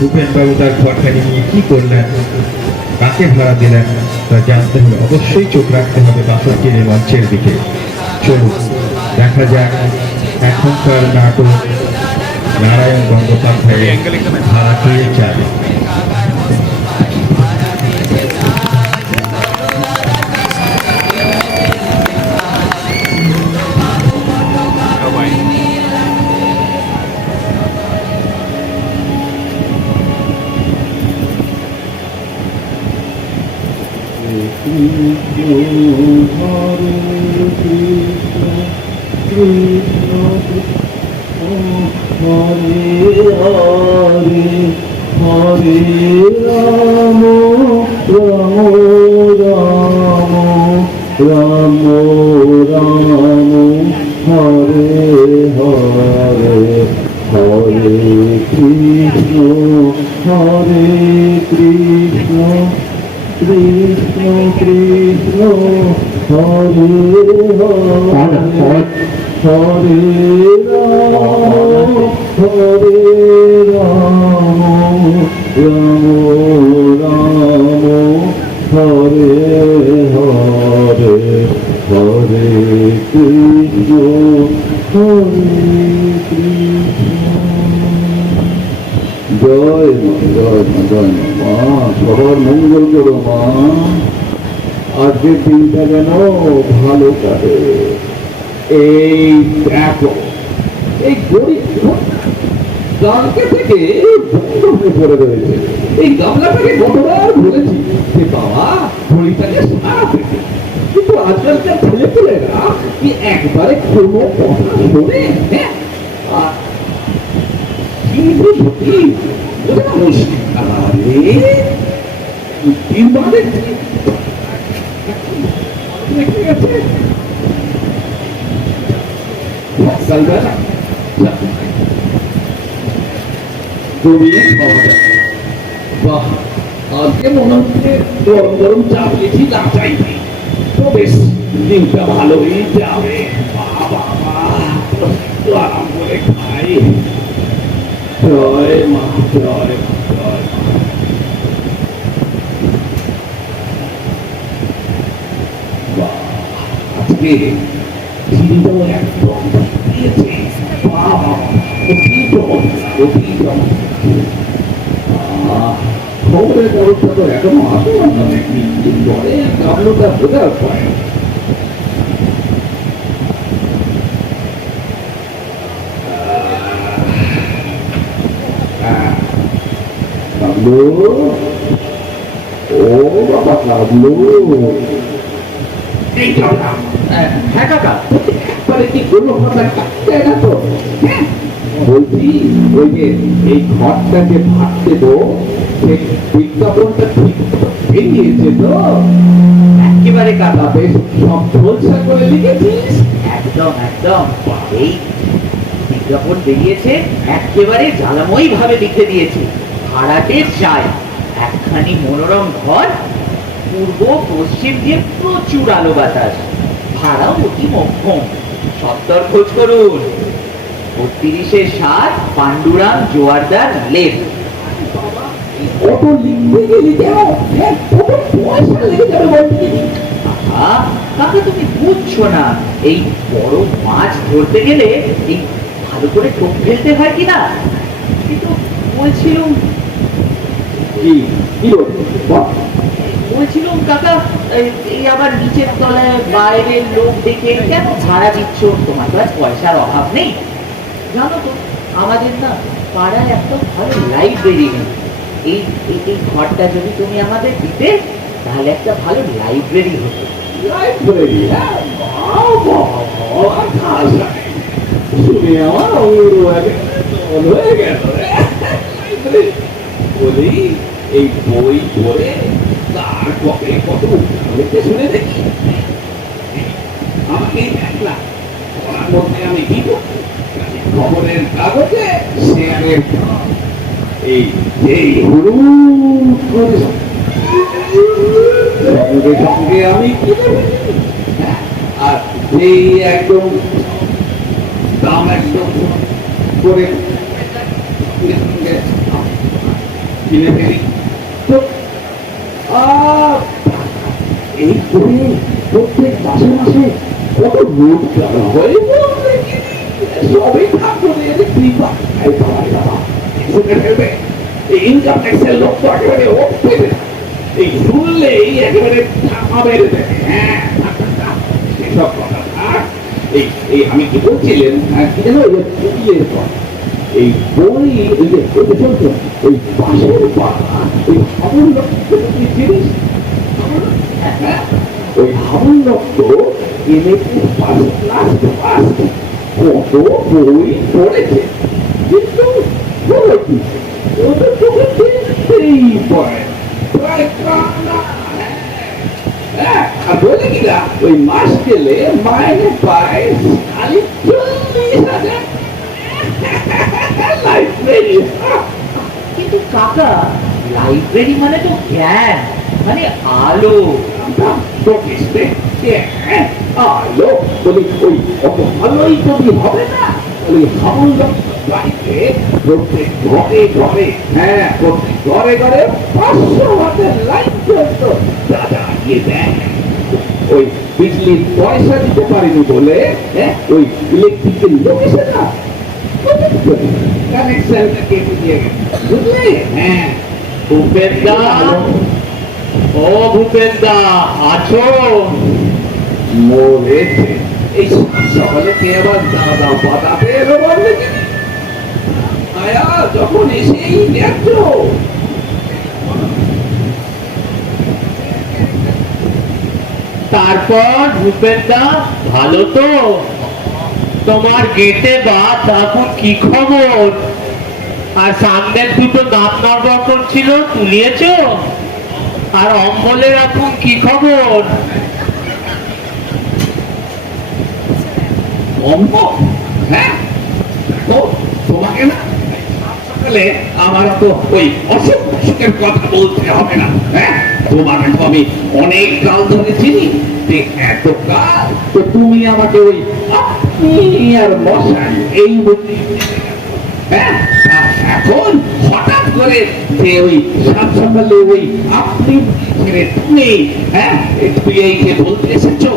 ভূপেনবাবু তার ঘরখানি নিয়ে কি করলেন, কাকে ভাড়া দিলেন তা জানতে হলে অবশ্যই চোখ রাখতে হবে বাসন্তীর মঞ্চের দিকে। চলুন দেখা যাক এখনকার নাটক নারায়ণ গঙ্গোপাধ্যায়ের ভাড়া পেয়ে চায়। জয় জয় মা, সবার মঙ্গল করো মা। আজকের দিনটা যেন ভালো কাটে। এই দেখো, এই গরিব কালকে থেকে বন্ধ হয়ে পড়ে রয়েছে। এই গামলাটাকে কতবার বলেছি যে বাবা ঘড়িটাকে সারাতে, কিন্তু আজকালকার ছেলেপুলেরা কি একবারে কোনো কথা শোনে? হ্যাঁ, কি বুঝি আজকে মনে হচ্ছে গরম গরম চা পেয়েছি, না চাইছি তো বেশ দিনটা ভালোই যাবে। বাবা আরাম করে খাই। জয় মা, জয় মা, জয় মা। আজকে দিনটাও একদম দিয়েছে। বাবা খবরের কাগজটা তো এখনো আসলো না, কি করে কামড়টা বোঝার পায়। ও বাবা কাবলু, হ্যাঁ কাকা, একবারে কি কোনো কথা কাটতে না তো? বলছি ওই যে এই ঘরটাকে ভাবতে তো বিজ্ঞাপনটা ঠিক বেরিয়েছে তো? একেবারে কাকা, বেশ সব ঝোলসা করে লিখেছিস। একদম একদম, এই বিজ্ঞাপন বেরিয়েছে একেবারে জ্বালাময়ী ভাবে লিখে দিয়েছে। ভাড়াটে চাই একখানি মনোরম ঘর, পূর্ব পশ্চিম দিয়ে প্রচুর আলো বাতাস, ভাড়াও অতি মধ্যম। সত্তর খোঁজ করুন। 32-7 পান্ডুরাম জোয়ারদার লেন। কত লিখতে গেলি কত পয়সা লেগে যাবে বলতে? কাকা তুমি বুঝছো না, এই বড় মাছ ধরতে গেলে এই ভালো করে টোপ ফেলতে হয় কিনা। কিন্তু বলছিলাম বলছিলাম কাকা, এই আবার নিচের তলায় বাইরের লোক দেখে কেন ভাড়া দিচ্ছ? তোমার তো আজ পয়সার অভাব নেই। জানো তো আমাদের না পাড়ায় একটা ভালো লাইব্রেরি নেই। এই এই এই ঘরটা যদি তুমি আমাদের দিতে তাহলে একটা ভালো লাইব্রেরি হতো। লাইব্রেরি, হ্যাঁ? বাবা, শুনে আমার অঙ্গুর হয়ে গেল রে। লাইব্রেরি বলি, এই বই পড়ে তার পক্ষে কত লিখতে শুনে দেখি। আমাকে দেখলা পড়ার মধ্যে আমি কি করছি? খবরের কাগজে শেয়ারের এই এই হুড়ুট করে সঙ্গে সঙ্গে আমি কিনে ফেলি। হ্যাঁ, আর এই একদম দাম একদম করে কিনে ফেলি। তো এই করে প্রত্যেক মাসে মাসে কত নোট করা হয় বলতে কি? সবই ঠাকুরের কৃপা। এই বাবা, এই বাবা, শুনে ফেলবে। এই ইনকাম ট্যাক্সের লোক তো একেবারে ওঠ পেবে না। এই শুনলেই একেবারে ঠাপা বেড়ে দেবে। হ্যাঁ, সেসব কথা থাক। এই এই আমি কি বলছিলেন, কি যেন ওই পুঁতিয়ের কথা। এই বই ওই যে চলছে ওই পাশের পাড়া ওই হাবুল রক্ত জিনিস, হ্যাঁ, ওই হাবুল রক্ত এনেছে ফার্স্ট ক্লাস কত বই পড়েছে, কিন্তু বলো কি ওদের চোখে দেখতেই পড়ে প্রায় কান্না। হ্যাঁ, আর বলে কিনা ওই মাস গেলে মাইনে পায় খালি 40,000। লাইব্রেরি, কিন্তু কাকা, লাইব্রেরি মানে তো জ্ঞান, মানে আলো। আলো বলি ওই অত ভালোই যদি হবে না, ওই হামল বাড়িতে প্রত্যেক ঘরে ঘরে, হ্যাঁ প্রত্যেক ঘরে ঘরে 500 ওয়াটের লাইট চলতো। দাদা গিয়ে দেখ, ওই বিজলির পয়সা দিতে পারেনি বলে, হ্যাঁ ওই ইলেকট্রিকের লোক এসে না কানেকশনটা কেটে দিয়ে গেছে, বুঝলে? হ্যাঁ, ভূপেন্দা, ও ভূপেন্দা, আছো? মরেছে। এই সকালে কে আবার দাদা বাতাতে এলো বললে কি? আয়া যখন এসেই দেখছো তারপর ভূপেন্দা ভালো তো? তোমার গেটে বাদ এখন কি খবর? আর সামনের দুটো দাঁত নড়বড় করছিল, তুলিয়েছো? আর অম্বলের এখন কি খবর? অম্ব, হ্যাঁ ও তোমাকে না সকালে আমার তো ওই অসুখ অসুখের কথা বলতে হবে না। হ্যাঁ, তোমাকে তো আমি অনেক কাল ধরে চিনি, যে এত কাল তো তুমি আমাকে ওই আপনি আর মশাই এই বুদ্ধি। হ্যাঁ, আর এখন হঠাৎ করে যে ওই সাত সকালে ওই আপনি ছেড়ে তুমি, হ্যাঁ তুই এই যে বলতে এসেছো,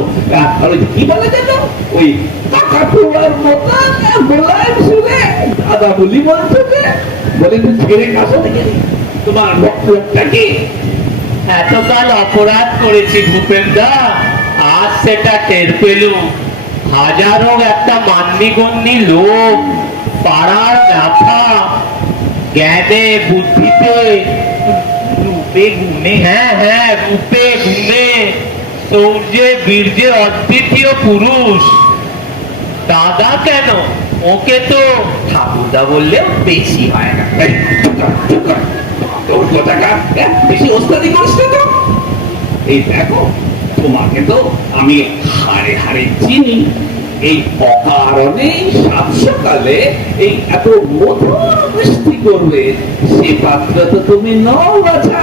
আর ওই কি বলে যেন ওই কাকাতুয়ার মতন মোলায়েম শুনে দাদা বলি বলছো যে, বলে তুই ছেড়ে কাছে থেকে তোমার বক্তব্যটা কি? এতকাল অপরাধ করেছি ভূপেন্দা, আজ সেটা টের পেলুম। হাজারো একটা মান্যিগণ্যি লোক, পাড়ার ব্যথা, জ্ঞানে বুদ্ধিতে, রূপে গুণে, হ্যাঁ হ্যাঁ রূপে গুণে, শৌর্যে বীর্যে অদ্বিতীয় পুরুষ। দাদা কেন, ওকে তো ঠাকুরদা বললেও বেশি হয় না। এই, চুপ কর, চুপ কর। তোর কোথাকার, হ্যাঁ, বেশি ওস্তাদি করিস না তো। এই দেখো, তোমাকে তো আমি হাড়ে হাড়ে চিনি। এই অকারণে সাত সকালে এই এত মধুর বৃষ্টি করবে, সে পাত্র তো তুমি নও রাজা।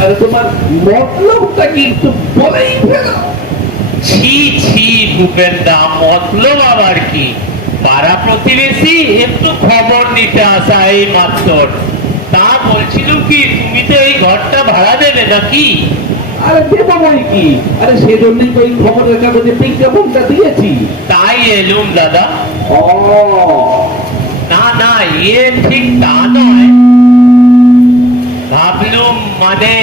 আর তোমার মতলবটা কি একটু বলেই ফেলো। ছি ছি ভূপেন্দা, মতলব আবার কি? পাড়া প্রতিবেশী একটু খবর নিতে আসা এই মাত্র। তা বলছিল কি, তুমি তো এই ঘরটা ভাড়া দেবে নাকি? আরে দেবো বই কি, আরে সেজন্যই তো এই খবরের কাগজে বিজ্ঞাপনটা দিয়েছি। তাই এলুম দাদা। ও না না, ইয়ে ঠিক তা নয়, ভাবলুম মানে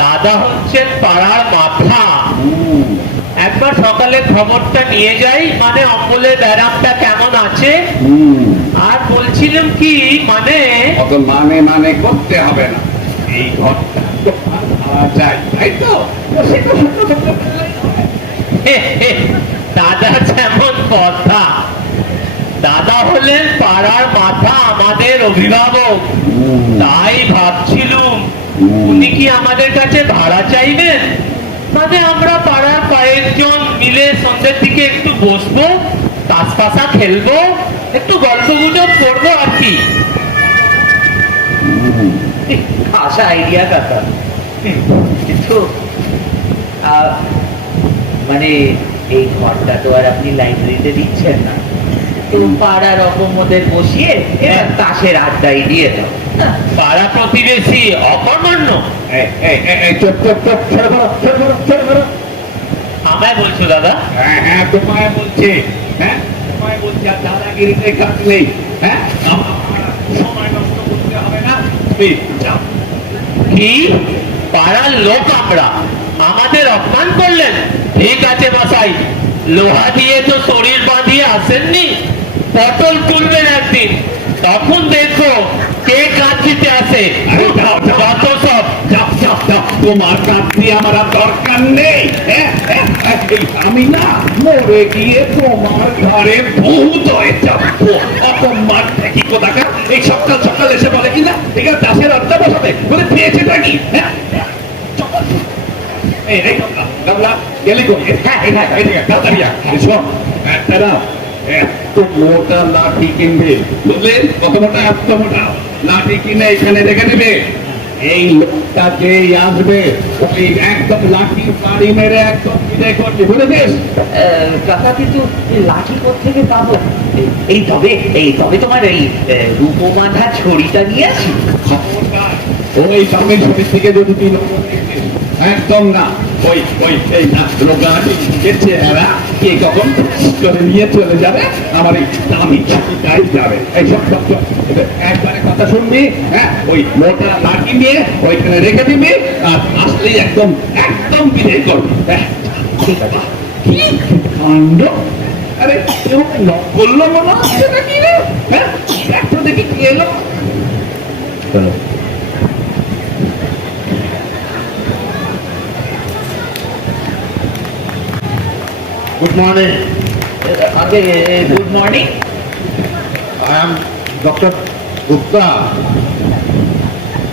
দাদা হচ্ছেন পাড়ার মাথা, একবার সকালে খবরটা নিয়ে যাই, মানে অম্বলের ব্যারামটা কেমন আছে। আর বলছিলাম কি, মানে অত মানে করতে হবে না, এই ঘরটা তো ভাড়া চাই, তাই তো? দাদা যেমন কথা, দাদা হলেন পাড়ার মাথা, আমাদের অভিভাবক। তাই ভাবছিলুম উনি কি আমাদের কাছে ভাড়া চাইবেন, মানে আমরা পাড়ার কয়েকজন মিলে সন্ধ্যের দিকে একটু বসবো, তাস পাশা খেলবো, একটু গল্প গুজব করবো আর কি। আশা আইডিয়া কাকা, কিন্তু মানে এই ঘরটা তো আর আপনি লাইব্রেরিতে দিচ্ছেন না, তো পাড়ার অপমদের বসিয়ে এবার তাসের আড্ডাই দিয়ে দাও। পাড়া প্রতিবেশী অকর্মণ্য আমায় বলছো দাদা? হ্যাঁ তোমায় বলছে, হ্যাঁ তোমায় বলছে, আর দাদাগিরিতে কাজ নেই। হ্যাঁ আমার সময় নষ্ট করতে হবে না, তুমি যাও। কি পাড়ার লোক আমরা, আমাদের অপমান করলেন? ঠিক আছে মশাই, লোহা দিয়ে তো শরীর বাঁধিয়ে আসেননি, পটল তুলবেন একদিন, তখন দেখো কে কাজ দিতে আসে। আরে যাও, যাও। যত সব তোমার কাজ দিয়ে আমার আর দরকার নেই। এই আমি না মরে গিয়ে তোমার ঘরে ভূত হয়ে যাবো। অপমান কি কোথাকার, এই সকাল সকাল এসে বলে কিনা এখানে দাসের আড্ডা বসাতে বলে পেয়েছেটা কি? হ্যাঁ এই গামলা গেলি করি। হ্যাঁ তাড়াতাড়ি শোন, একটা না এত মোটা লাঠি কিনবে, বুঝলেন? কত মোটা? এত মোটা লাঠি কিনে এখানে রেখে দেবে। এই লোকটাকে আসবে ওই একদম লাঠি বাড়ি মেরে একদম বিদায় করবে, বুঝেছিস? কাকা, কিন্তু লাঠি থেকে পাবো? এই তবে তোমার এই রূপমাধা ছড়িটা নিয়ে আসি। খবরদার, ওই দামের শরীর থেকে যদি তুই লোক দেখছিস, একদম না। ওই ওই এই না লোকাহাটি চেহারা কে কখন করে নিয়ে চলে যাবে, আমার এই দামি ছুটিটাই যাবে। এই সব সব সব একবারে কথা শুনবি। হ্যাঁ ওই মোটা লাঠি নিয়ে ওইখানে রেখে দিবি, আর আসলেই একদম একদম বিদায় করবি। ঠিক আছে। কি কাণ্ড! আরে নকল মনে হচ্ছে নাকি রে? হ্যাঁ একটু দেখি কি এলো। Good morning. আগে good morning. I am Dr. Gupta,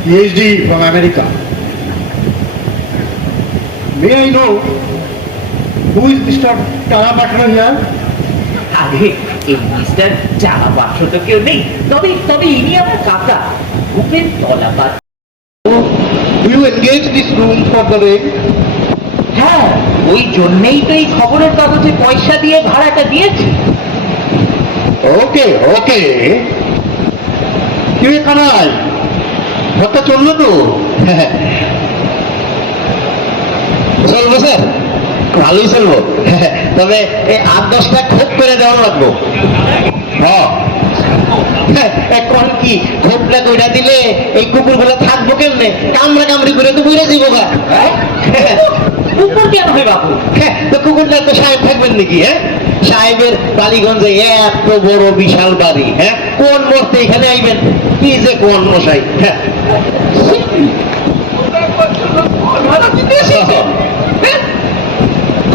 PhD from America. May I know who is Mr. Tarapatna here? আগে এই মিস্টার চালা পাত্র তো কেউ নেই, তবে ইনি আমার কাকা, Bhupen তলাপাত। Do you engage this room for the rent? হ্যাঁ, ওই জন্যেই তো এই খবরের কাগজে পয়সা দিয়ে ভাড়াটা দিয়েছি। Okay, okay. কেউ কানাই ঘরটা চললো তো? চলবো স্যার, ভালোই চলবো। তবে এই 8-10টা খোপ করে দেওয়া লাগবো। এখন কি খোপটা কইরা দিলে এই কুকুরগুলো থাকবো কেমনে? কামড়া কামড়ি করে তো বুঝে দিব গা। কুকুর কেন হয় বাবু? হ্যাঁ, তো কুকুরটা তো সাহেব থাকবেন নাকি? হ্যাঁ, সাহেবের বালিগঞ্জে এত বড় বিশাল বাড়ি, হ্যাঁ কোন মরতে এখানে আইবেন? কি যে কোন মশাই! হ্যাঁ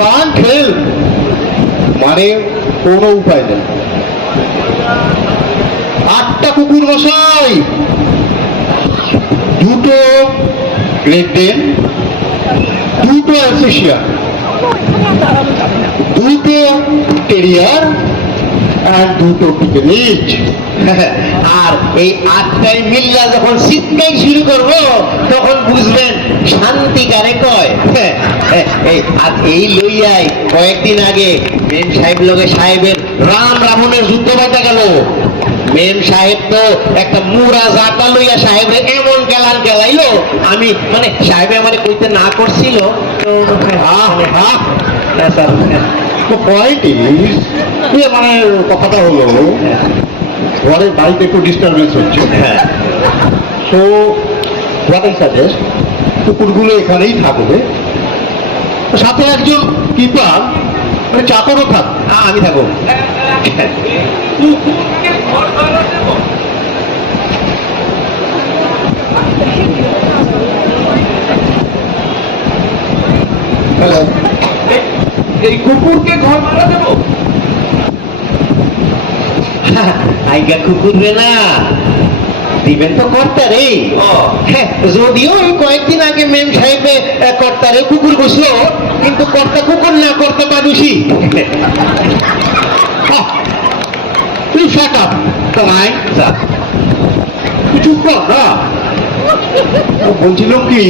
কান খেল, মানে কোনো উপায় নেই। 8টা কুকুর মশাই, 2টো গ্রেট ডেন, 2টো অ্যালসেশিয়ান, 2টো টেরিয়ার আর 2টো পিকনিক। আর এই 8টাই মিল্লা যখন শীতকাল শুরু করবো তখন বুঝবেন শান্তি কারে কয়। আর এই লইয়াই কয়েকদিন আগে মেম সাহেব লগে সাহেবের রাম রাবণের যুদ্ধ বাঁধা গেল। মেম সাহেব তো একটা মুরা জাটা লইয়া সাহেবের এমন গেলান গেলাইলো, আমি মানে সাহেবে আমার কইতে না করছিল তো পয়েন্ট ইজ, মানে কথাটা হলো ঘরের বাড়িতে একটু ডিস্টারবেন্স হচ্ছে। হ্যাঁ, সো হোয়াট আই সাজেস্ট, কুকুরগুলো এখানেই থাকবে, সাথে একজন কিপার মানে চাকরও থাক। আমি থাকবো। হ্যালো, এই কুকুরকে ঘর ভাড়া দেবো? আইগা কুকুর রে না, দিবেন তো কর্তারে। হ্যাঁ, যদিও এই কয়েকদিন আগে মেম সাহেবে কর্তারে কুকুর বসলো, কিন্তু কর্তা কুকুর না, কর্তা মানুষই। তুই শাট আপ, তোমায় চুপ কর না। বলছিল কি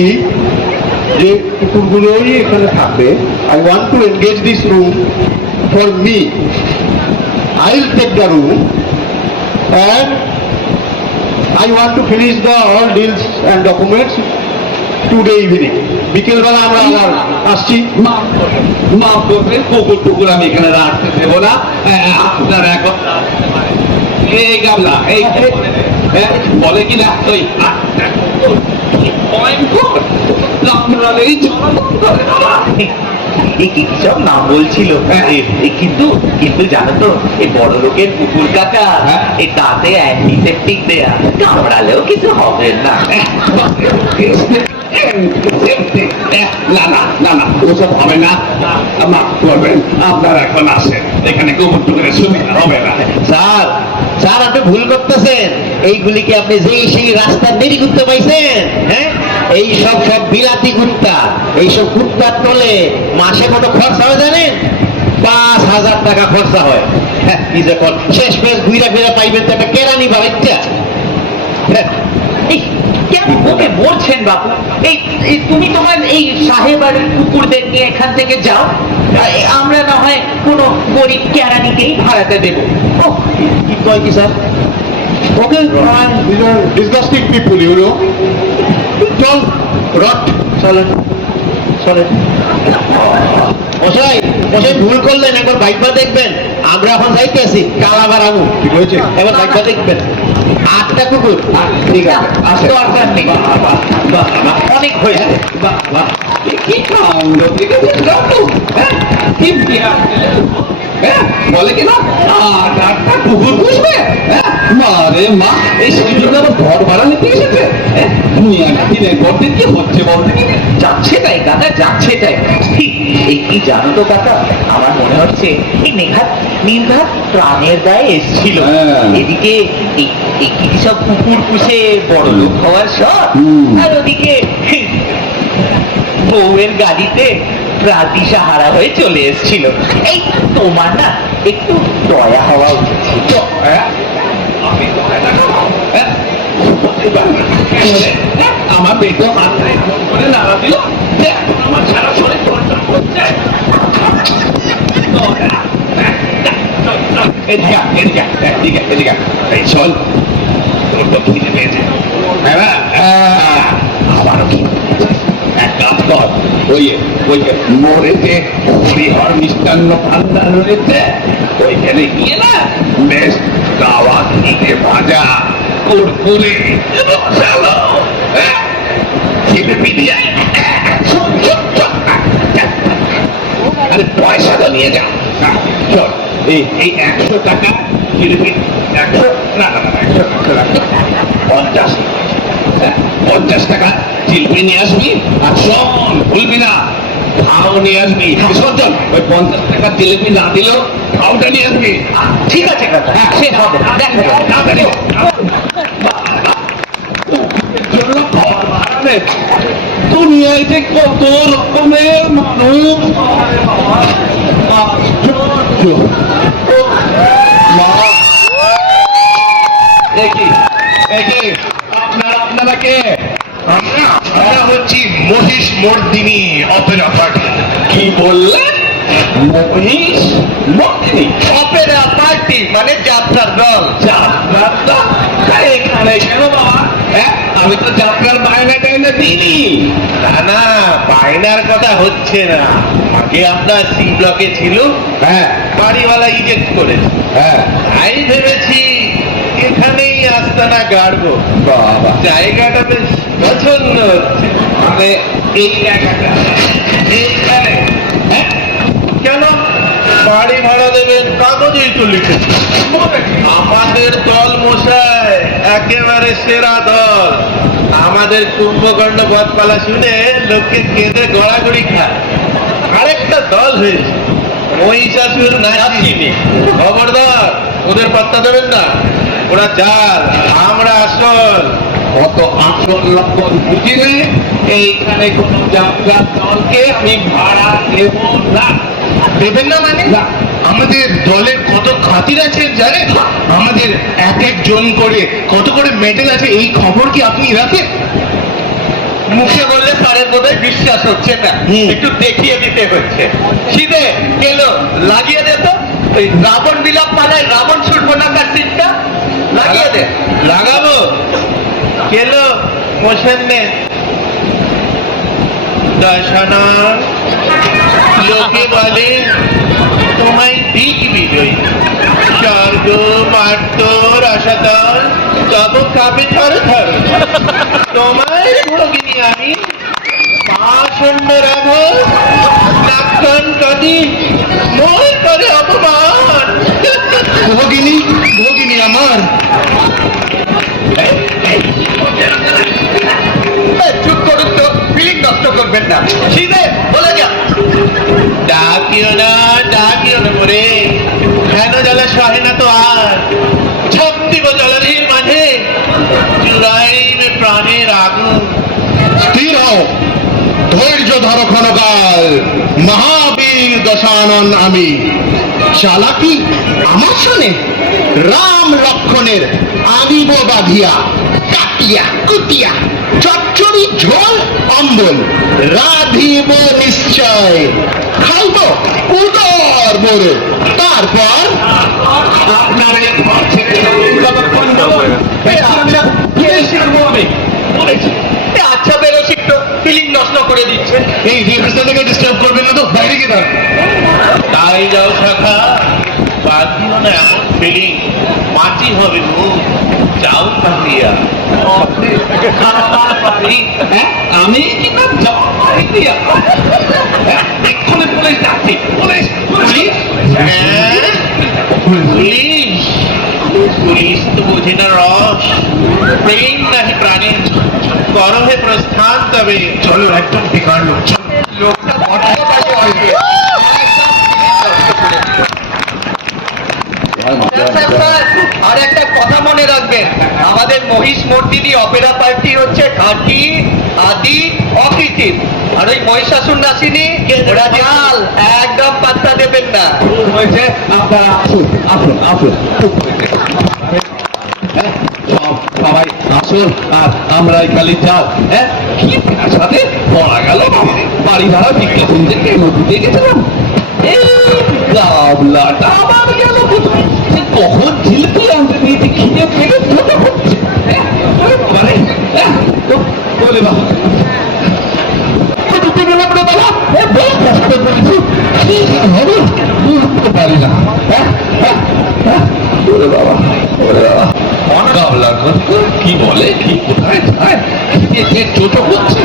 যে কুকুরগুলোই এখানে থাকবে। I want to engage this room for me. I will take the room and I want to finish the all deals and documents today evening. বিকেলবেলা আমরা আবার আসছি। মাফ করবেন, কুকুর টুকুর আমি এখানে রাখতে দেবো না। আপনার এখন এই গাবলা এই বলে কিনা ওই সব নাম বলছিল, কিন্তু কিন্তু জানো তো এই বড় লোকের কুকুর কাকা এই দাঁতে অ্যান্টিসেপটিক দেয়া, কামড়ালেও কিছু হবে না। না না না না, ওসব হবে না। মাফ করবেন, আপনারা এখন আসেন, এখানে কুকুর টুকুরের সুবিধা হবে না। স্যার, স্যার আপনি ভুল করতেছেন। এইগুলি কি আপনি যেই সেই রাস্তার দেরি করতে পাইছেন? হ্যাঁ, এই সব সব বিলাতি কুত্তা, এইসব কুত্তার তলে মাসে কত খরচা হয় জানেন? 5,000 টাকা খরচা হয়। হ্যাঁ, কি যখন শেষ পেশ ঘুরা ফিরা পাইবেন তো একটা কেরানি বাড়িটা। হ্যাঁ, এই কেন ওকে মরছেন বাবু? এই তুমি তোমার এই সাহেব আর কুকুরদের নিয়ে এখান থেকে যাও, আমরা না হয় কোনো গরিব কেরানিকেই ভাড়াতে দেবো। ও কি কয় কি sir? Okay, these are disgusting people, you know. চল রট, চলেন চলেন। মশাই, মশাই ভুল করলেন, একবার বাইকটা দেখবেন। আমরা এখন যাইতে আছি কালাবার আমু, ঠিক হয়েছে? এবার বাইকটা দেখবেন। 8টা কুকুর, ঠিক আছে, আসো। দরকার নেই, অনেক হয়েছে। কি কাণ্ড, ঠিক আছে, যাও তো। কি বিহার, বলে কিনা 8টা কুকুর পুষবে? মারে মা, এই সেই জন্য আবার ঘর ভাড়া নিতে এসেছে। দিনের পর দিন কি হচ্ছে বলতে? যাচ্ছে তাই কাকা, যাচ্ছে তাই। ঠিক, এই কি জানো তো কাকা, আমার মনে হচ্ছে এই নির্ঘাত প্রাণের দায়ে এসেছিল। এদিকে এই কি সব কুকুর পুষে বড় লোক হওয়ার শখ, আর ওদিকে বউয়ের গাড়িতে রাতি সাহারা হয়ে চলে এসেছিল। এই তোমার না একটু দয়া হওয়া উচিত ছিল। আমার বেটো মাথায় করে নাড়া দিল, আমার সারা শরীর চর্চা করছে। এই চল, তোর তো খিদে পেয়েছে। আবারও কি এক কাজ কর, ওই মোড়েতে হরিহর মিষ্টান্ন ভান্ডার রয়েছে, ওইখানে গিয়ে না বেশ গাওয়া থেকে ভাজা কুরকুরে রসালো জিলিপি দিয়ে আরে পয়সা তো নিয়ে যাও। চল, এই 100 টাকা জিলিপি, 100 না না 50 টাকা জিলিপি নিয়ে আসবি। আর শোন, ভুলবি না, খাও নিয়ে আসবি। চল, ওই 50 টাকা জিলিপি না দিলেও খাওটা নিয়ে আসবি। ঠিক আছে কাকা, সে হবে, দেখা যাবে। দুনিয়ায় যে কত রকমের মানুষ, আপনারা কে? আমরা হচ্ছি মহিষ মর্দিনী অপেরা পার্টি। কি বললেন? মহিষ মর্দিনী অপেরা পার্টি মানে যাত্রার দল। যাত্রার দল? এখানে কেন বাবা? আমি তো যাত্রার বায়না টাইনা দিইনি। না না, বায়নার কথা হচ্ছে না। আগে আপনার সি ব্লকে ছিল, হ্যাঁ, বাড়িওয়ালা ইজেক্ট করেছে। হ্যাঁ, আমি ভেবেছি এখানেই আস্তানা গাড়বো। বাবা, জায়গাটা বেশ পছন্দ হচ্ছে। মানে এই জায়গাটা এইখানে হ্যাঁ? কেন বাড়ি ভাড়া দেবেন কাগজেই তো লিখেছে। আমাদের দল মশাই একেবারে সেরা দল। আমাদের কুম্ভকর্ণ বধপালা শুনে লোককে কেঁদে গড়াগড়ি খায়। আরেকটা দল হয়েছে মহিষাসুর নাচিনি। খবরদার ওদের পাত্তা দেবেন না, ওরা জাল, আমরা আসল। কত আসল লক্ষণ বুঝিলে এইখানে কোনো জামগার দলকে আমি ভাড়া দেব না। দেবেন না মানে? আমাদের দলের কত খাতির আছে জানেন? আমাদের এক এক জন করে কত করে মেডেল আছে, এই খবর কি আপনি রাখেন? মুখে বললে স্যারের বোধহয় বিশ্বাস হচ্ছে না, একটু দেখিয়ে দিতে হচ্ছে। খিদে গেলো, লাগিয়ে দে তো ওই রাবণ বিলাপ পালায় রাবণ সুর্পনখার সিটটা লাগিয়ে দে। লাগাবো গেলো মোশান্নে দর্শনর। লোকে বলে তোমায় দিক বিজয়ী, স্বর্গ মার্ত রসাতল তব কাপে থর থর। তোমায় ভগিনী আমি পাষণ্ড রাধা লাক্ষণ কটি মোর করে অপমান। ভগিনী, ভগিনী আমার। চুপ করুন তো, ফিলিং নষ্ট করবেন না। খিদে বলে যা। ডাকিও না ডাকিও না মরে, কেন জ্বালা সহে না তো আর। ঝাঁপ দিব জলাধির মাঝে, চুরাইবে প্রাণের আগুন। স্থির হও, ধৈর্য ধরো ক্ষণকাল। মহাবীর দশানন আমি। চালাকি আমার শোনে, রাম লক্ষণের আনিব বাঁধিয়া, কাটিয়া কুটিয়া চচ্চড়ি ঝোল অম্বল রাধিব নিশ্চয়। খাইব উদর ভরে, তারপর আপনার এই ঘর ছেড়ে কতক্ষণ যাবো? আচ্ছা বেরোছি তো, ফিলিং নষ্ট করে দিচ্ছে। এই রিহার্সাল থেকে ডিস্টার্ব করবেন না তো, বাইরে গিয়ে দাঁড়ান। তাই যাও শাখা, বাদ দিও না এমন ফিলিং, মাটি হবে মুখ। যাও কাহিয়া হ্যাঁ, আমি কিনা যাওয়া বাড়ি দিয়া এক্ষুনি পুলিশ ডাকছি। পুলিশ পুলিশ পুলিশ পুলিশ তো বোঝে না রস, প্রেম নাহি প্রাণের। করো হে প্রস্থান তবে। চলো, একদম বেকার লোক। লোকটা বড্ড বাজে হয়েছে। আর একটা কথা মনে রাখবেন, আমাদের মহিষ মর্দিনী অপেরা পার্টি হচ্ছে ঘাঁটি আদি অকৃত্রিম। আর ওই মহিষাসুর নাসিনী ওরা জাল, একদম পাত্তা দেবেন না। হয়েছে, আপনারা আসুন আসুন আসুন। সবাই আসুন, আর আমরাই খালি যাও। হ্যাঁ, কি সাথে পড়া গেল বাড়ি ভাড়া বিজ্ঞাপন থেকে নদীতে গেছিলাম। এই গাবলাটা আবার গেল কোথায়? সে কখন ঝিলকে আনতে দিয়েছি, খিদে পেটে ধরে পড়ছে। বলে বাবা বুঝতে পারি না। ওরে বাবা, ওরে বাবা, গাবলার কথা কি বলে, কি কোথায় যায়, খিদে ছোট হচ্ছে।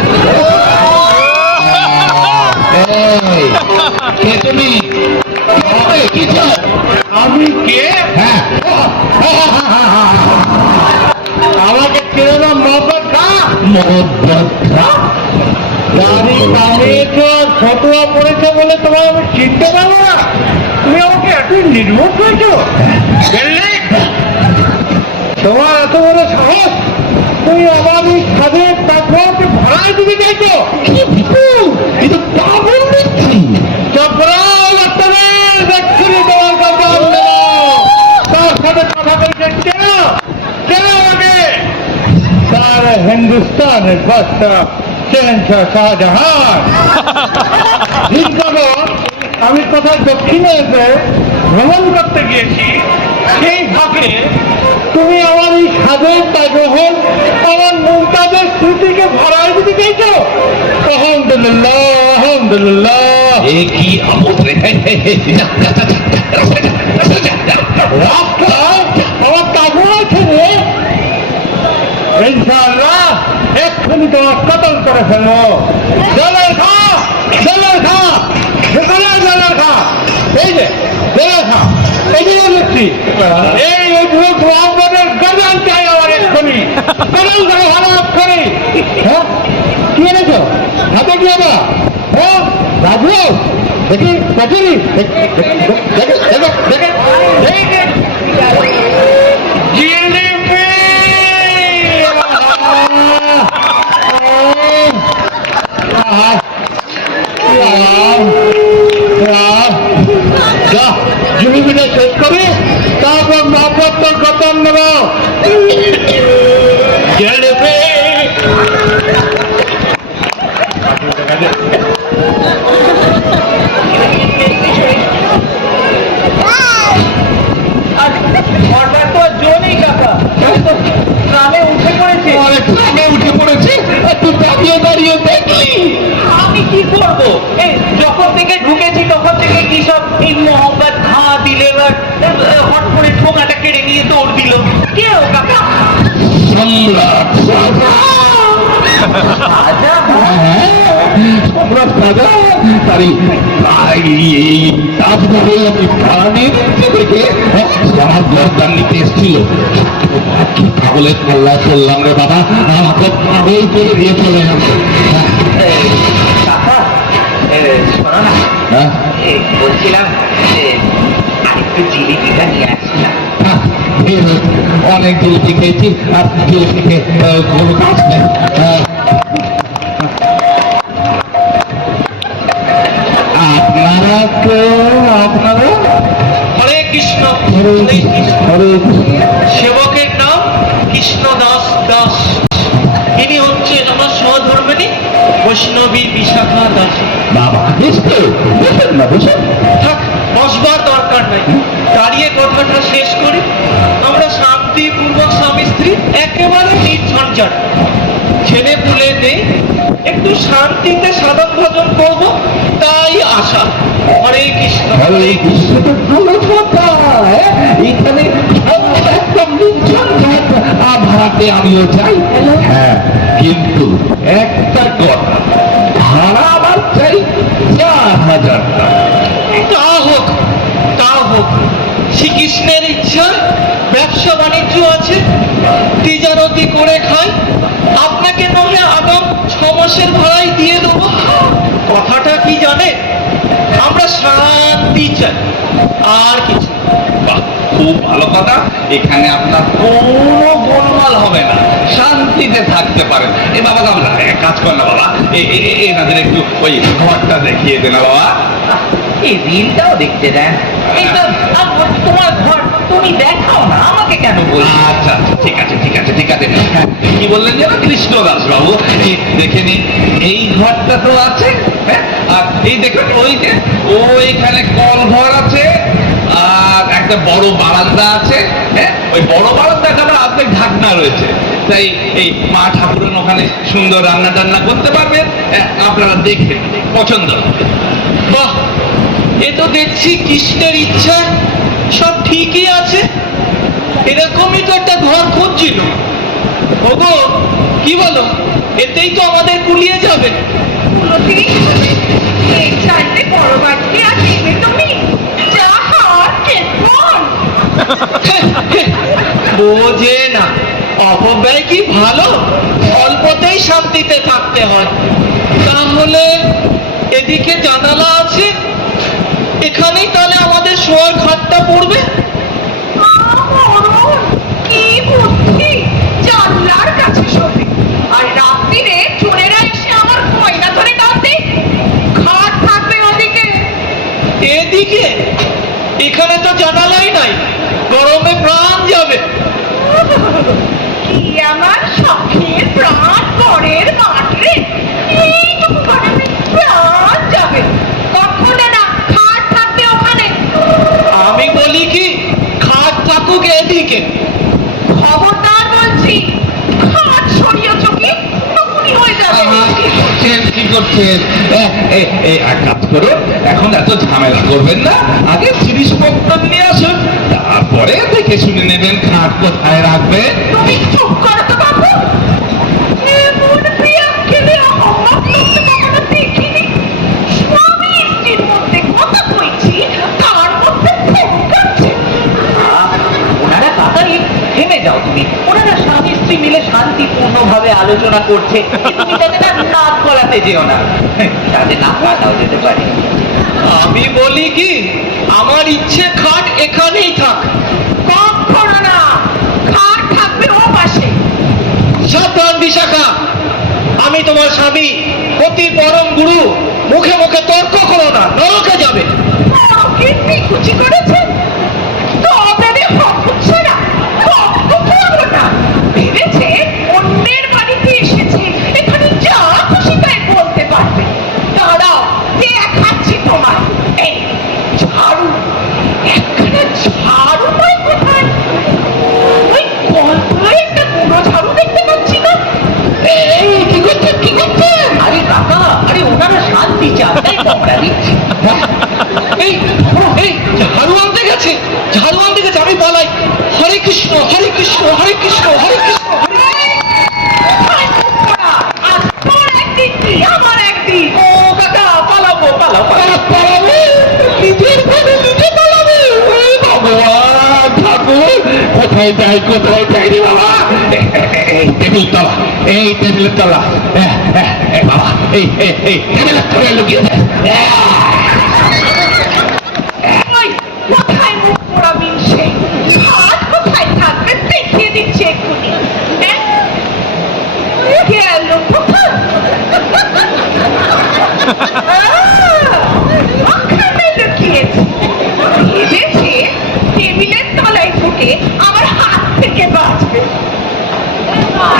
কে তুমি? কি চাও? আমি কে? হ্যাঁ, আমাকে চেনে না মগা? মদবদ্ধা। দাড়ি কামিয়েছে, ফটোয়া পড়েছে বলে তোমার আমি চিনতে পারবো না? তুমি আমাকে এত নির্বোধ হয়েছো? তোমার এত বড় সাহস, তুমি আমার এই ছাদের তাকে ভাড়ায় দিতে চাইছো? কি বিপুল, কিন্তু তা বলছি। চপরাও বাচ্চারা, দেখছিলি তোমার কথা তার সাথে কথা বলছে কেন? কেন আমাকে? তার হিন্দুস্তানের বাচ্চা চেঞ্চা শাহজাহান। আমি কোথায় দক্ষিণে এসে ভ্রমণ করতে গিয়েছি, সেই ফাঁকে তুমি আমার এই স্বাদের তাজমহল, আমার মুমতাজের স্মৃতিকে ভাড়ায় দিতে চাইছো? আলহামদুলিল্লাহ আলহামদুলিল্লাহ। এ কি আপদ রে! আমার তাজমহল আছে রে। ইনশাআল্লাহ এক্ষুনি তোমার কতল করে ফেলবো। চলে খা, চলে খা। এই যে দেখা এই যে দেখছি এই ভূত মোহাম্মদের গজল চাই আমার এক্ষুনি গজল ধরে ভালো করে হ্যাঁ কি এনেছো হাতে কি হবে হ্যাঁ রাজু দেখি দেখি দেখে দেখে দেখে জিলিপি জিলিপিটা শেষ করে তারপর মাপত্তর গতন নেব জিলিপি ঘরটা তো জো নেই কাকা গ্রামে উঠে পড়েছে গ্রামে উঠে পড়েছে তুই দাঁড়িয়ে দাঁড়িয়ে দেখলি আমি কি করব এই যখন থেকে ঢুকেছি তখন থেকে কি সব এই মোহাম্মদ ঘা দিলে এবার হট করে ঠোঙাটা কেড়ে নিয়ে দৌড় দিল কেউ কাকা সম্রাট আচ্ছা সম্রাট রাজা তারই এই তাজমহলে আমি প্রাণীর দেখে সারা ব্লকদান নিতে এসেছিল কি পাগলের পাল্লা চললাম রে বাবা আমাকে পাগল করে দিয়ে চলে গেল কাকা শোনো না হ্যাঁ বলছিলাম আরেকটু জিলিপিটা নিয়ে আসছিলাম অনেক জিলিপি খেয়েছি আর জিলিপি খেয়ে কোনো কাজ নেই আপনারা হরে কৃষ্ণ হরে কৃষ্ণ হরে কৃষ্ণ সেবকের নাম কৃষ্ণ দাস দাস ইনি হচ্ছেন আমার সহধর্মিণী বৈষ্ণবী বিশাখা দাস বাবা নিশ্চয় বসেন না বসেন থাক বসবার দরকার নাই দাঁড়িয়ে কথাটা শেষ করি আমরা শান্তিপূর্বক স্বামী স্ত্রী একেবারে নির্ঝঞ্ঝাট ছেলে পুলে নেই একটু শান্তিতে সাধন ভজন করবো তাই আশা হরে কৃষ্ণ হরে কৃষ্ণ তো ভালো কথা এখানে একদম ভাড়াতে আমিও চাই হ্যাঁ কিন্তু একটা কথা ভাড়া আমার চাই 4,000 টাকা তা হোক শ্রীকৃষ্ণের ইচ্ছা ব্যবসা বাণিজ্য আছে তিজারতি করে খাই আপনাকে নইলে আগাম 6 মাসের ভাড়াই দিয়ে দেবো কথাটা কি জানে আমরা শান্তি চাই আর কিছু বাহ, খুব ভালো কথা এখানে আপনার কোনো গোলমাল হবে না শান্তিতে থাকতে পারেন এ বাবা গামলা এক কাজ কর না বাবা এনাদের একটু ওই ঘরটা দেখিয়ে দে না বাবা এই রিলটাও দেখতে দেন এই তো তোমার ঘর তুমি দেখাও না আমাকে কেন বলছো আচ্ছা আচ্ছা ঠিক আছে ঠিক আছে ঠিক আছে হ্যাঁ, কি বললেন যেন কৃষ্ণদাস বাবু এই দেখে নিন এই ঘরটা তো আছে হ্যাঁ আর এই দেখুন ওই যে ওইখানে কল ঘর আছে আর একটা বড় বারান্দা আছে হ্যাঁ ওই বড় বারান্দাটা আপনার ঢাকনা রয়েছে তাই এই মা ঠাকুরের ওখানে সুন্দর রান্না টান্না করতে পারবেন হ্যাঁ, আপনারা দেখে পছন্দ হবে। বাহ এ তো দেখছি কৃষ্ণের ইচ্ছা সব ঠিকই আছে এরকমই তো একটা ঘর খুঁজছিল ওগো কি বলো এতেই তো আমাদের কুলিয়ে যাবে এই চাইতে বড় বাড়িতে আর নেবে তুমি যা হওয়ার কেমন বোঝে না অপব্যয় কি ভালো অল্পতেই শান্তিতে থাকতে হয় তাহলে এদিকে জানালা আছে এখানেই তাহলে আমাদের শোয়ার খাটটা পড়বে কি বুদ্ধি জানলার কাছে শোবে আর রাত্রিরে চোরেরা এসে আমার গয়না ধরে কাঁদে খাট থাকবে ওদিকে এদিকে এখানে তো জানালাই নাই গরমে প্রাণ যাবে কি আমার শখের প্রাণ পরের মাঠে এইটুকু গরমে প্রাণ যাবে কখনো না খাট থাকবে ওখানে আমি বলি কি খাট থাকুক এদিকে খবরদার বলছি খাট সরিয়ে চোখে তখনই হয়ে যাবে কি করছেন এক কাজ করুন এখন এত ঝামেলা করবেন না আগে জিনিসপত্র নিয়ে আসুন তারপরে দেখে শুনে নেবেন খাট কোথায় রাখবেন তুমি চুপ করো তো বাবু এমন প্রিয়া খেলে অহম্মক লোককে কখনো দেখিনি স্বামী স্ত্রীর মধ্যে কথা কইছি তার আলোচনা করছে, তুমি তাদের আর নাক গলাতে যেও না, তাদের নাক কাটাও যেতে পারে। আমি বলি কি, আমার ইচ্ছে খাট এখানেই থাক। কখনো না, খাট থাকবে ও পাশে। সাবধান বিশাখা, আমি তোমার স্বামী, অতি পরম গুরু, মুখে মুখে তর্ক করো না, নরকে যাবে। কিডনি কুচি করেছেন, তবে রে হচ্ছে না, কত করবো না। ভেবেছে অন্যের বাড়িতে এসেছে, এখানে যা খুশি তাই বলতে পারবে। দাঁড়াও, দেখাচ্ছি তোমার। এই ঝাড়ু, একখানা ঝাড়ু পাই কোথায়? ওই কল্পনায় একটা পুরো ঝাড়ু দেখতে পাচ্ছি না। এই কি করছে, কি করছে? আরে কাকা, আরে ওনারা শান্তি চান, তাই আমরা দিচ্ছি। এই এই ঝাড়ু আনতে গেছে, ঝাড়ু আনতে গেছে, আমি পালাই। হরে কৃষ্ণ, হরে কৃষ্ণ, হরে কৃষ্ণ, হরে কৃষ্ণ। আজ তোর একদিন কি আমার একদিন। ও কাকা, পালাবো পালাও পালাও। পালাবে, নিজের ঘরে নিজে পালাবে। ওরে ভগবান, ঠাকুর কোথায় যাই, কোথায় যাই রে বাবা। এই টেবিল তলা, এই টেবিলের তলা, বাবা, এই টেবিলের তলায় লুকিয়ে যায়। ওই কোথায় মুখ পোড়াবি সে? হাত কোথায় থাকবে দেখিয়ে দিচ্ছে এক্ষুনি। গেল কোথায়? ওখানে লুকিয়েছে। ভেবেছে টেবিলের তলায় ঢুকে আমার হাত থেকে বাঁচবে।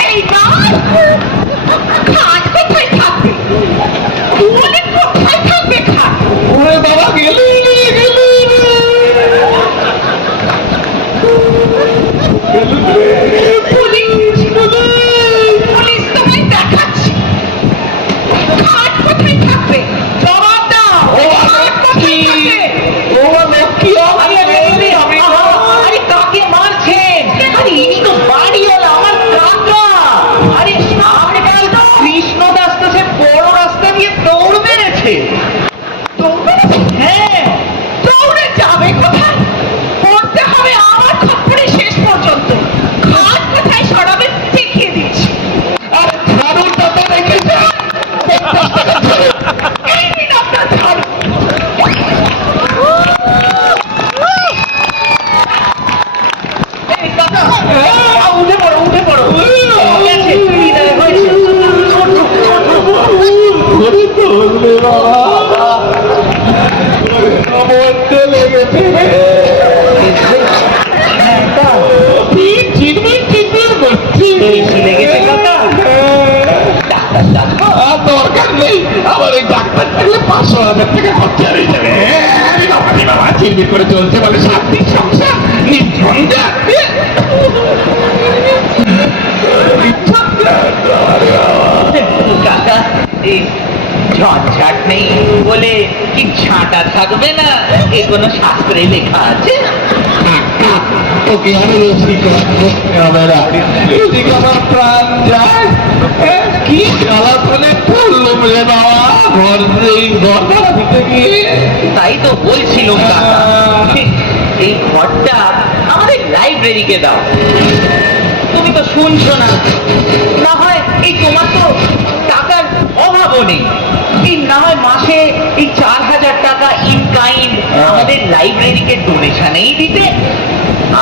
এইবার খাট কোথায় থাকবে? বলে কোথায় থাকবে খাট? ওরে বাবা, গেলি গেলি। পুলিশ তোমায় দেখাচ্ছি। খাট কোথায় থাকবে? জবাব দাও। ও খাট কোথায় থাকবে? ও লক্ষ্মী, আরে কাকে মারছেন? আরে ইনি তো বাড়িওয়ালা, আমার কাকা। আরে সামনেকাল কৃষ্ণদাস তো সে বড় রাস্তা দিয়ে দৌড় মেরেছে। হ্যাঁ, দৌড়ে যাবে কোথায়? পড়তে হবে আমার খপ্পরে শেষ পর্যন্ত। খাট কোথায় সরাবে দেখিয়ে দিচ্ছি। আর ঝাড়ুটা তো রেখে যা। এই নিন আপনার ঝাড়ু। এই কাকা, উঠে পড়ো উঠে পড়ো। গেছে, বিদায় হয়েছে। ওরে বলবে বাবা, মরতে লেগেছে। ঠিক চিনবিন চিনবিন করছি। বেশি লেগেছে কাকা? ডাক্তার ডাকবো? আর দরকার নেই, আমার এই ডাক্তার থাকলে 500,000 টাকা খরচা হয়ে যাবে। আরে বাবা রে বাবা, চিনবিন করে চলতে বলে শান্তির সংসার, নির্ঝঞ্ঝা। কাকা, এই ঝঞ্ঝাট নেই বলে কি ঝাঁটা থাকবে না? এ কোনো শাস্ত্রে লেখা আছে? ওকে আরো রসিক হবে না, এদিকে আমার প্রাণ যায়। কি জ্বালাতনে পড়লো রে বাবা, ঘর ভাড়া দিতে গিয়ে। তাই তো বলছিলাম কাকা, এই ঘরটা আমাদের লাইব্রেরিকে দাও। তুমি তো শুনছো না, না হয় এই তোমার তো টাকার অভাবও নেই, এই না হয় মাসে এই 4,000 টাকা ইন কাইন্ড আমাদের লাইব্রেরিকে ডোনেশনেই দিতে।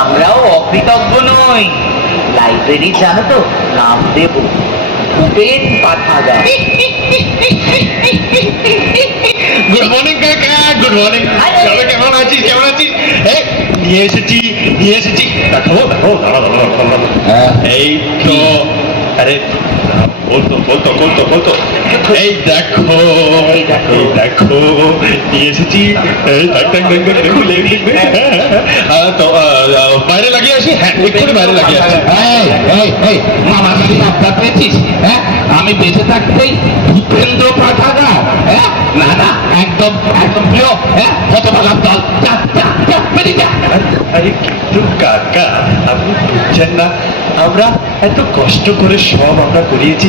আমরাও অকৃতজ্ঞ নই। লাইব্রেরি জানো তো নাম দেব উপেন পাঠাগার। গুড মর্নিং কাকা, গুড মর্নিং। কেমন আছিস, কেমন আছিস? নিয়ে এসেছি দেখো দেখো, দাঁড়া দাঁড়া দাঁড়া। এই তো, আরে বলতো এই দেখো, এই দেখো নিয়ে এসেছি। তো বাইরে লাগিয়ে আসি। হ্যাঁ, এক্ষুনি বাইরে লাগিয়ে আসি। মামার বাড়ি রাস্তা পেয়েছিস? হ্যাঁ, আমি বেঁচে থাকতেই ভূপেন্দ্র পাঠাগার। হ্যাঁ, না না, একদম একদম প্রিয়। হ্যাঁ, হতভাগার দল, বেরিয়ে যা। আরে কিন্তু কাকা, আপনি বুঝছেন না, আমরা এত কষ্ট করে সব আমরা করিয়েছি,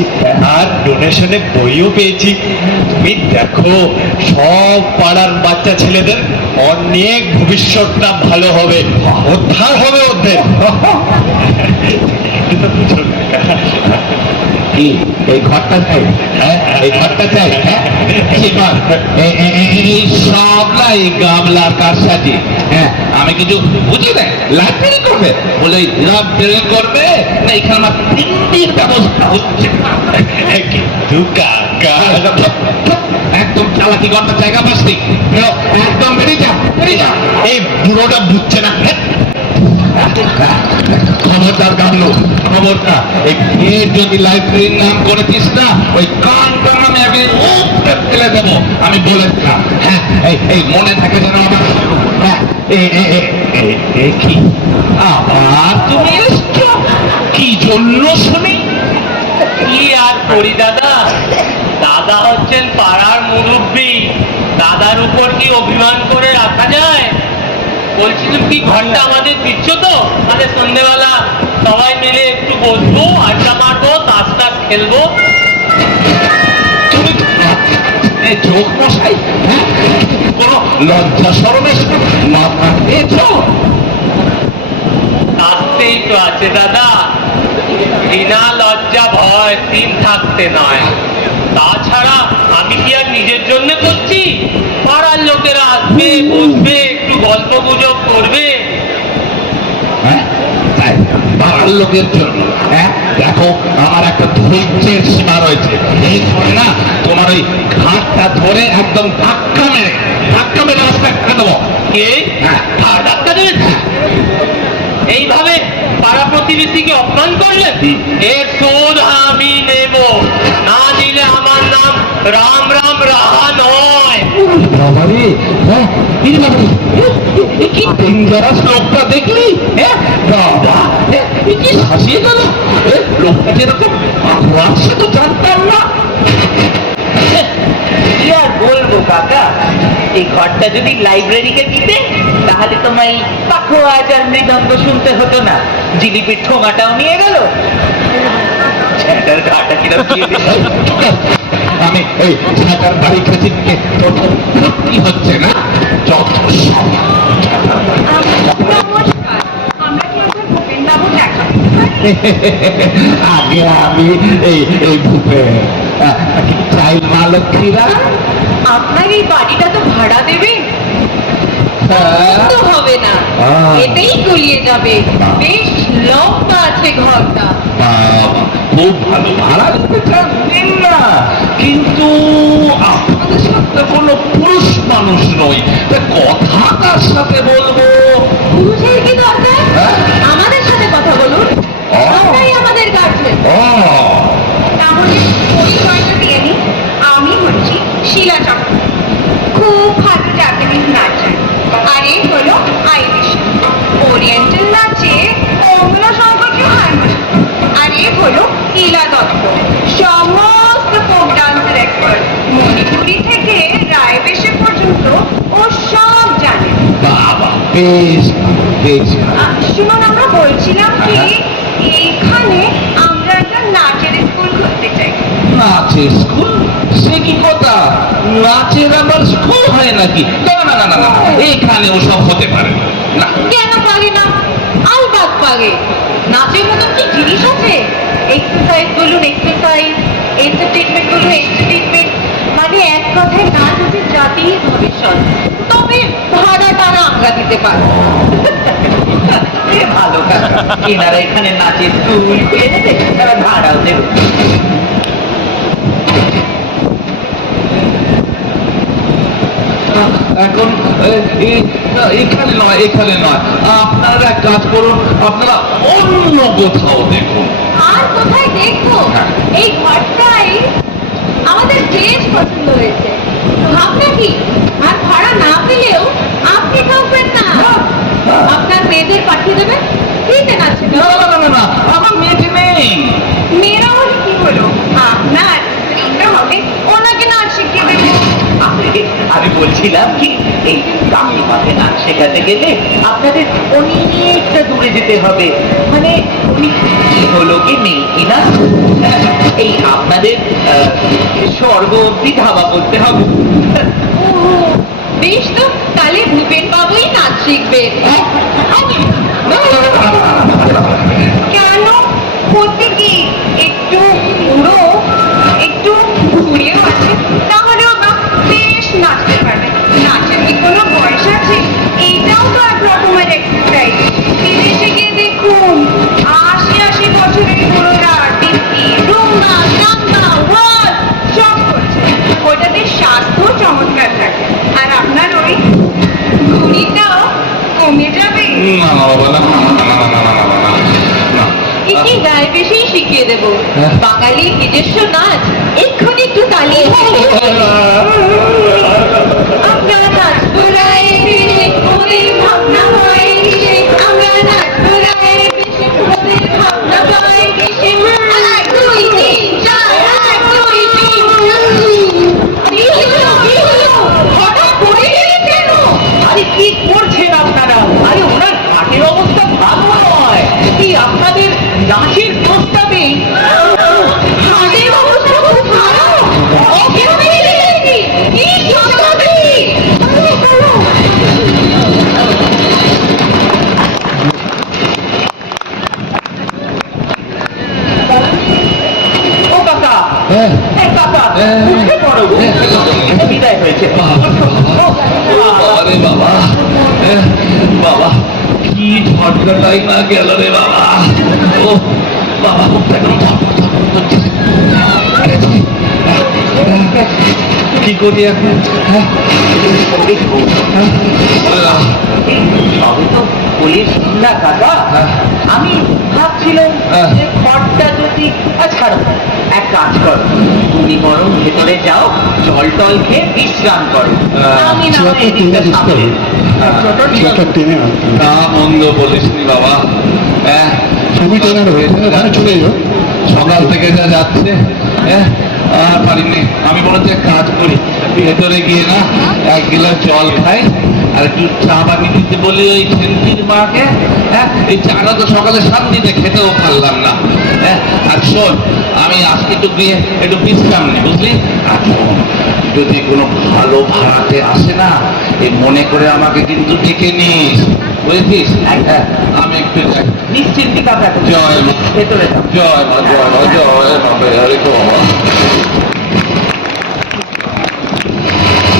আর ডোনেশনে বইও পেয়েছি। তুমি দেখো, সব পাড়ার বাচ্চা ছেলেদের অনেক ভবিষ্যৎটা ভালো হবে, উদ্ধার হবে ওদের। কিন্তু বুঝো কাকা, কি এই ঘরটা চাই? হ্যাঁ এই ঘরটা চাই? হ্যাঁ কি ঘর? এই সব না এই গামলার কারসাজি। হ্যাঁ আমি কিছু বুঝি না। লাইব্রেরি করবে বলে লাইব্রেরি করবে না এখানে আমার তিনটির ব্যবস্থা হচ্ছে একদম চালাকি ঘরটা জায়গা পাচ্ছি একদম বেরিয়ে যা বেরিয়ে যা। এই বুড়োটা বুঝছে না। খবরদার গামলো খবরদার এই ফের যদি লাইব্রেরির নাম করেছিস না ওই কানটা আমি আগে ফেলে দেবো আমি বলেছিলাম। হ্যাঁ এই মনে থাকে যেন আমার। হ্যাঁ কি আবার তুমি এসছো কি জন্য শুনি? কি আর করি দাদা, দাদা হচ্ছেন পাড়ার মুরব্বী, দাদার উপর কি অভিমান করে রাখা যায়? বলছিলাম কি ঘরটা আমাদের দিচ্ছ তো, আমাদের সন্ধ্যেবেলা সবাই মিলে একটু বসবো, আড্ডা মারবো, তাস টাস খেলবো। তুমি চোখ মশাই হ্যাঁ কোন লজ্জা সরমের মাথা পেয়েছো? থাকতেই তো আছে দাদা, বিনা লজ্জা ভয় দিন থাকতে নয়। তাছাড়া আমি কি আর নিজের জন্য করছি? পাড়ার লোকেরা আসবে, বসবে, একটু গল্প গুজব করবে। হ্যাঁ তাই পাড়ার লোকের জন্য। হ্যাঁ দেখো আমার একটা ধৈর্যের সীমা রয়েছে। এই ধরে না তোমার ওই ঘাটটা ধরে একদম ধাক্কা মেরে রাস্তা করে দেবো। এই হ্যাঁ ডাক্তার এইভাবে পাড়া প্রতিবেশীকে অপমান করলেন, এর শোধ আমি নেব, না দিলে আমার নাম রাম রাম রাহা নয়। বাবারে হ্যাঁ কি ডেঞ্জারাস লোকটা দেখলি? হ্যাঁ বাবা কি হাসিয়ে গেল লোকটা যেরকম সে তো জানতাম না। কি আর বলবো কাকা, এই ঘরটা যদি লাইব্রেরিকে দিতে তাহলে তোমায় পাখোয়াজ আর মৃদঙ্গ শুনতে হতো না, জিলিপির ঠোঙাটাও নিয়ে গেল। ছেলেটার ঘাটা কিরম দিয়ে দিল। আমি এই ছেলেটার বাড়ি খেতে থেকে প্রথম ভর্তি হচ্ছে না যত সব। নমস্কার, আমরা কি আপনার ভূপেন বাবু দেখা? আগে আমি এই ভূপে চাই মা লক্ষ্মীরা। আপনার এই বাড়িটা তো ভাড়া দেবে? তো হবে না, এতেই গলিয়ে যাবে। বেশ লম্বা আছে ঘরটা। খুব ভালো ভাড়া দিতে চান নিন না, কিন্তু আপনাদের সাথে কোনো পুরুষ মানুষ নই, তা কথা কার সাথে বলবো? পুরুষের কি দরকার? হ্যাঁ? আমাদের সাথে কথা বলুন, আমরাই আমাদের গার্জেন। ও তাহলে পরিচয়টা দিয়ে নিই, আমি হচ্ছি শিলা চক্র, খুব ভালো জাপানিজ নাচার। আর এই হলো আইরিশ, ওরিয়েন্টাল নাচে অঙ্গন সম্পর্কে হারমোনি। আর এই হলো ইলা দত্ত, সমস্ত ফোক ডান্সের এক্সপার্ট, মণিপুরি থেকে রায়বেশে পর্যন্ত ও সব জানে। বাবা বেশ বেশ। শুনুন, আমরা বলছিলাম কি এইখানে আমরা একটা নাচের স্কুল খুলতে চাই। নাচের স্কুল? সে কি কথা, নাচের আবার স্কুল হয় নাকি? না না না না না, এখানে ওসব হতে পারে না। কেন পারে না? আলবাত পারে। নাচের মতন কি জিনিস আছে? এক্সারসাইজ বলুন এক্সারসাইজ, এন্টারটেনমেন্ট বলুন এন্টারটেনমেন্ট, মানে এক কথায় নাচ হচ্ছে জাতির ভবিষ্যৎ। তবে ভাড়াটা আমরা দিতে পারবো। কে ভালো কাকা, এনারা এখানে নাচের স্কুল খুলে দেবে, তারা ভাড়াও দেবে। এখন এখানে নয়, এখানে নয়, আপনারা এক কাজ করুন, আপনারা অন্য কোথাও দেখুন। আর কোথায় দেখবো? এই ঘরটাই আমাদের বেশ পছন্দ হয়েছে। ভাবনা কি, আর ভাড়া না পেলেও আপনি থাকবেন না, আপনার মেয়েদের পাঠিয়ে দেবেন, ফ্রিতে নাচে। না না না না না, আমার মেয়েটি নেই। মেয়েরা হলে কি হলো, আপনার স্ত্রীটা হবে, ওনাকে নাচ শিখিয়ে দেবেন। আমি বলছিলাম কি, এই কাকিমাকে নাচ শেখাতে গেলে আপনাদের অনেকটা দূরে যেতে হবে, মানে উনি কি হলো কি নেই কিনা, এই আপনাদের স্বর্গ অব্দি ধাবা করতে হবে। বেশ তো, তাহলে ভূপেন বাবুই নাচ শিখবেন। কেন, হচ্ছে কি একটু পুরো বড্ড চমৎকার থাকে। আর আপনার ওই ঘুড়িটাও কমে যাবে। না বাবা, না না না না না না না না। একে গায়ে বেশি শিখিয়ে দেব। বাঙালির নিজস্ব নাচ, এক্ষুনি একটু তালি। আমরা নাচবো রায়ে বেশে, ওদের ভাবনা হয় কিসে? আমরা নাচবো রায়ে বেশে, ওদের ভাবনা হয় কিসে? 1 2 3 4, 1 2 3 কি হলো? হঠাৎ পড়ে গেলেন কেন? আরে কি করছেন আপনারা? আরে ওনার ঘাটের অবস্থা ভালো নয়। কি আপনাদের নাচের প্রস্তাবে হাড়ের অবস্থা খুব খারাপ। ওকে মেরে দিয়েছি। কি করবে? ও কাকা, এই কাকা, উঠে পড়ো গো। বিদায় হয়েছে। আরে বাবা, বাবা কি ঝটকাটাই না গেল রে বাবা। ও বাবা, কি করি এখন? সবই তো পুলিশ না কাকা। আমি ভাবছিলাম যে খড়টা যদি ছাড়ো, এক কাজ করো, তুমি বরং ভেতরে যাও, জল টল খেয়ে বিশ্রাম করো। আমি না হয় এদিকটা সামলে। তা মন্দ বলিসনি বাবা। চলে যাও। সকাল থেকে যা যাচ্ছে, আর পারিনি। আমি বলছি এক কাজ করি, ভেতরে গিয়ে না 1 গিলাস জল খাই, আর একটু চা বানিয়ে দিতে বলি ওই সেন্টির মাকে। এই চাটা তো সকালে শান্তিতে খেতেও পারলাম না। আর শোন, আমি আজকে একটু গিয়ে একটু বিশ্রাম নিই, বুঝলি? আর শোন, যদি কোনো ভালো ভাড়াতে আসে না, এই মনে করে আমাকে কিন্তু ডেকে নিস, বুঝেছিস? আমি একটু যাই। নিশ্চিন্তি কাকা, জয় মা, ভেতরে যাও। জয় মা, জয় মা, জয় মা, হরে বাবা।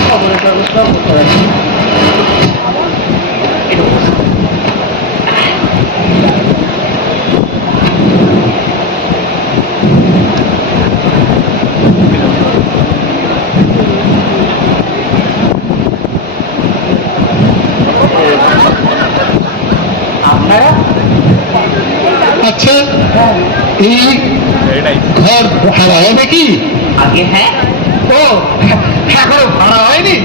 খবরের কাগজ সব ভেতরে আছে। একটু বসো। আপনারা আচ্ছা, এই ঘর ভাড়া হবে কি? আগে হ্যাঁ, ও, এখনো ভাড়া হয়নি?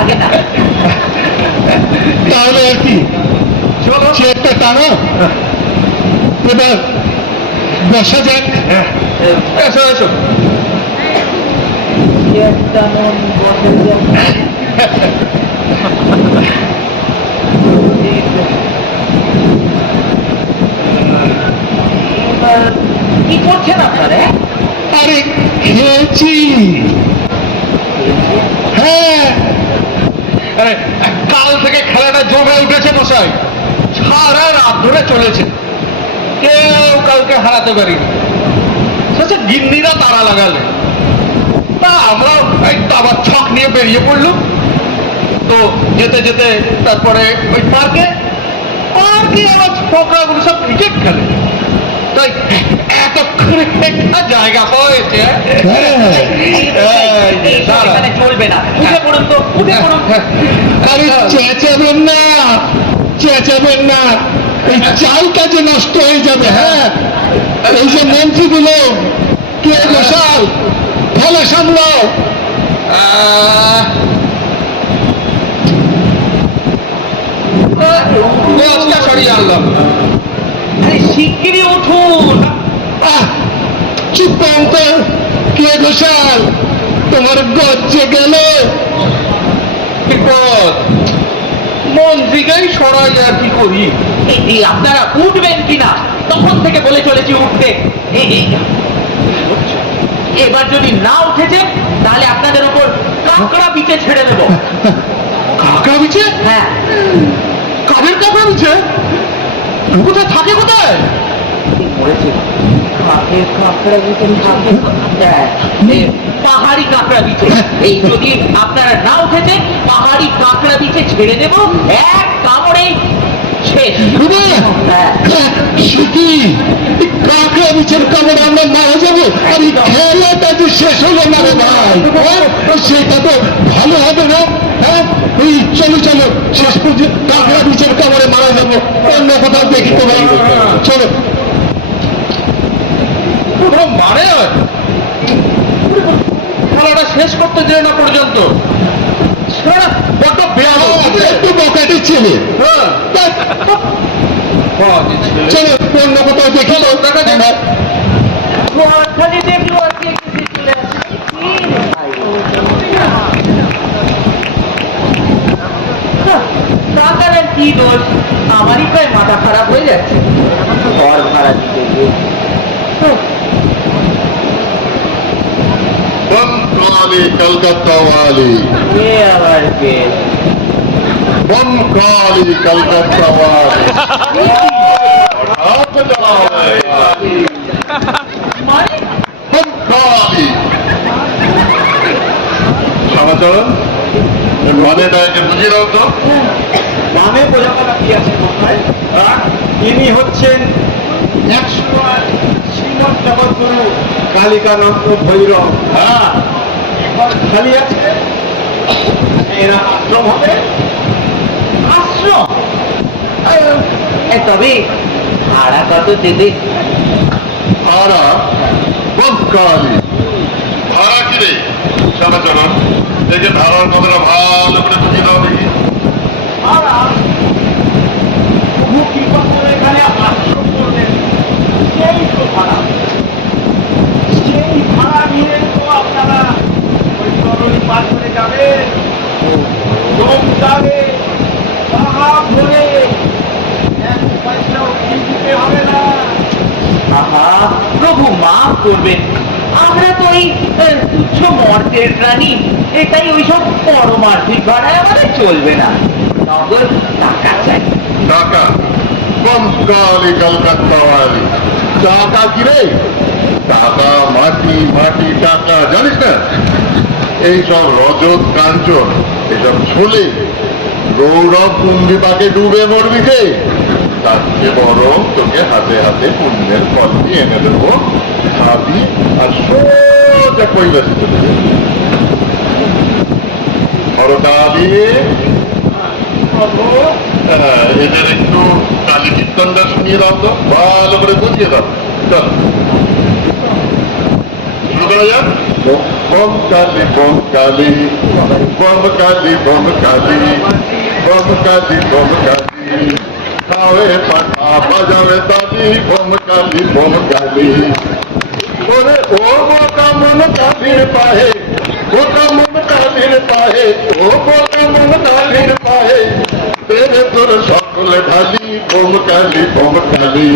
আগে না। তাহলে আর কি, চেয়ারটা টানো, এবার বসা যাক। এসো এসো। তেমন বসে যাও। কি করছেন আপনারা? আরে খেয়েছি, হ্যাঁ। কাল থেকে খেলাটা জমে উঠেছে মশাই, সারা রাত ধরে চলেছে, কেউ কাউকে হারাতে পারিনি। শেষে গিন্নিরা তারা লাগালে, তা আমরা এই আবার ছক নিয়ে বেরিয়ে পড়লুম। তো যেতে যেতে তারপরে ওই পার্কে আমার ছোকরাগুলো সব ক্রিকেট খেলে, তাই এতক্ষণে একটা জায়গা হয়েছে। এখানে চলবে না, উঠে পড়ুন তো, উঠে পড়ুন। আরে চেঁচাবেন না, চেঁচাবেন না, এই চালটা যে নষ্ট হয়ে যাবে। হ্যাঁ, এই যে মন্ত্রীগুলো, কে মশাল, ভালো সামলাও। আজকে সরিয়ে আনলাম। আরে শিগগিরই উঠুন। চুপ কর তো, কে ঘোষাল, তোমার গজ্জে গেল। বিপদ, মন্ত্রীকেই সরাই আর কি করি। এই আপনারা উঠবেন কিনা, তখন থেকে বলে চলেছি উঠতে। এবার যদি না উঠেছে, তাহলে আপনাদের উপর কাঁকড়া বিচে ছেড়ে দেবো। কাঁকড়া বিছে? হ্যাঁ, কাদের কাঁকড়া বিছে? কোথায় থাকে, কোথায়? মরেছে। কাঁকড়া বিচে থাকে পাহাড়ি কাঁকড়া বিচে। এই যদি আপনারা না উঠেছে, পাহাড়ি কাঁকড়া বিচে ছেড়ে দেবো, এক কামড়ে শেষ। বুঝলে? হ্যাঁ। হ্যাঁ, সে কি কাঁকড়া বিচের কামড়ে আমরা মারা যাবো আর এই খেলাটা যে শেষ হলো না রে ভাই, হ্যাঁ? সেটা তো ভালো হবে না। হ্যাঁ, এই চলো চলো শেষ পর্যন্ত কাঁকড়া বিচের কামড়ে মারা যাবো, অন্য কোথাও দেখি তো ভাই। চলো। কোনো মানে হয়? খেলাটা শেষ করতে যেও না পর্যন্ত সেটা বড্ড বেয়াদব। একটু বকাটি ছেলে। হ্যাঁ। ধ্যাৎ, বাজে ছেলে। চলো অন্য কোথাও দেখি তো। দেখা যাক। হ্যাঁ। ঘরখানে দেখলো আজকে এসে চলে আসছে। কি রে ভাই? টাকার আর কি দোষ? আমারই প্রায় মাথা খারাপ হয়ে যাচ্ছে ঘর ভাড়া দিতে গিয়ে। बमकाली कलकत्ता वाली, এ আবার কে? बमकाली कलकत्ता वाली। हाथ जलाओ মানে बमकाली। সমাচার মানেটা একে বুঝিয়ে দাও তো। নামে বোঝাপড়া কি আছে কোথায়? ইনি হচ্ছেন 108 শ্রীমৎ জগৎগুরু কালিকানন্দ ভৈরব। হ্যাঁ, এখন খালি আছে, এরা আশ্রম হবে। আশ্রম? তবে ভাড়া কত দেবে? ভাড়া বমকালি। ভাড়া কি রে? সমাচার দেখে ভাড়ার কথাটা ভালো করে বুঝিয়ে দাও দেখি। ভাড়া প্রভু কৃপা করে এখানে আশ্রম করলেন, সেই তো ভাড়া। সেই ভাড়া নিয়ে তো আপনারা ওই তরুণী পার করে যাবেন, লোক যাবে, পাহাড় ধরে, এক পয়সাও দিতে হবে না। আহা, প্রভু মাফ করবেন, আমরা তো ওই তুচ্ছ মর্তের প্রাণী, এটাই ওইসব পরমার্থিক ভাড়ায় আমাদের চলবে না। নগদ টাকা চাই। টাকা? বমকালি কলকাত্তা वाली। টাকা কি রে? টাকা মাটি, মাটি টাকা, জানিস না? এইসব রজত কাঞ্চন, এইসব ছলে গৌরব কুম্ভি পাকে ডুবে মরবি কে? তার চেয়ে বরং তোকে হাতে হাতে পুণ্যের ফল দিয়ে এনে দেবো, খাবি আর সোজা কৈলাসে চলে যাবি। খরটা দিয়ে এদের একটু কালী কীর্তনটা শুনিয়ে দাও তো, ভালো করে বুঝিয়ে দাও। চল শুরু করা যাক। বম কালী বম কালী, বম কালী বম কালী, বম কালী বম কালী, খাওয়ে পাঠা বাজাবে তালি, বম কালী বম কালী। ওরে ও বোকা মন কালীর পাহে, বোকা মন কালীর পাহে, ও বোকা মন কালীর পাহে, তেরে তোর সকলে ঢালি, বোম কালী বোম কালী,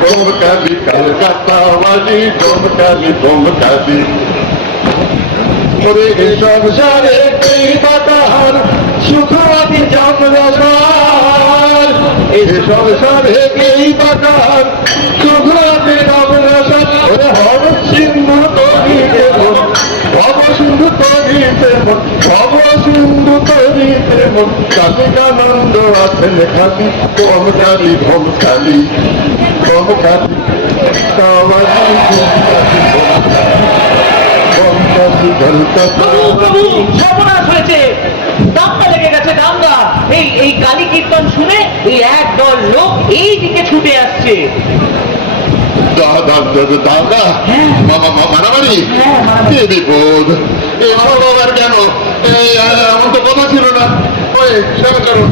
বোম কালী কলকাতা वाली, বোম কালী বোম কালী। ওরে সংসারে কই বাতার সুখ আদি জমরসার, এই সংসারে কই বাতার সুখ আদি জমরসার। ওরে হব সিন্ধু তরিতে মন, হব সিন্ধু তরিতে মন, হব সিন্ধু তরিতে মন, কালিকানন্দ আছেন খালি, বম কালী বম কালী, বম কালী কাওয়ালি, বম কালী কলকাতা। প্রভু, সর্বনাশ হয়েছে, দাঙ্গা লেগে গেছে, দাঙ্গা। এই কালী কীর্তন শুনে এই একদল লোক এই দিকে ছুটে আসছে। দাদা মারামারি, কি বিপদ! এভাবে আবার কেন? এমন তো কথা ছিল না। ওই সেবা করুন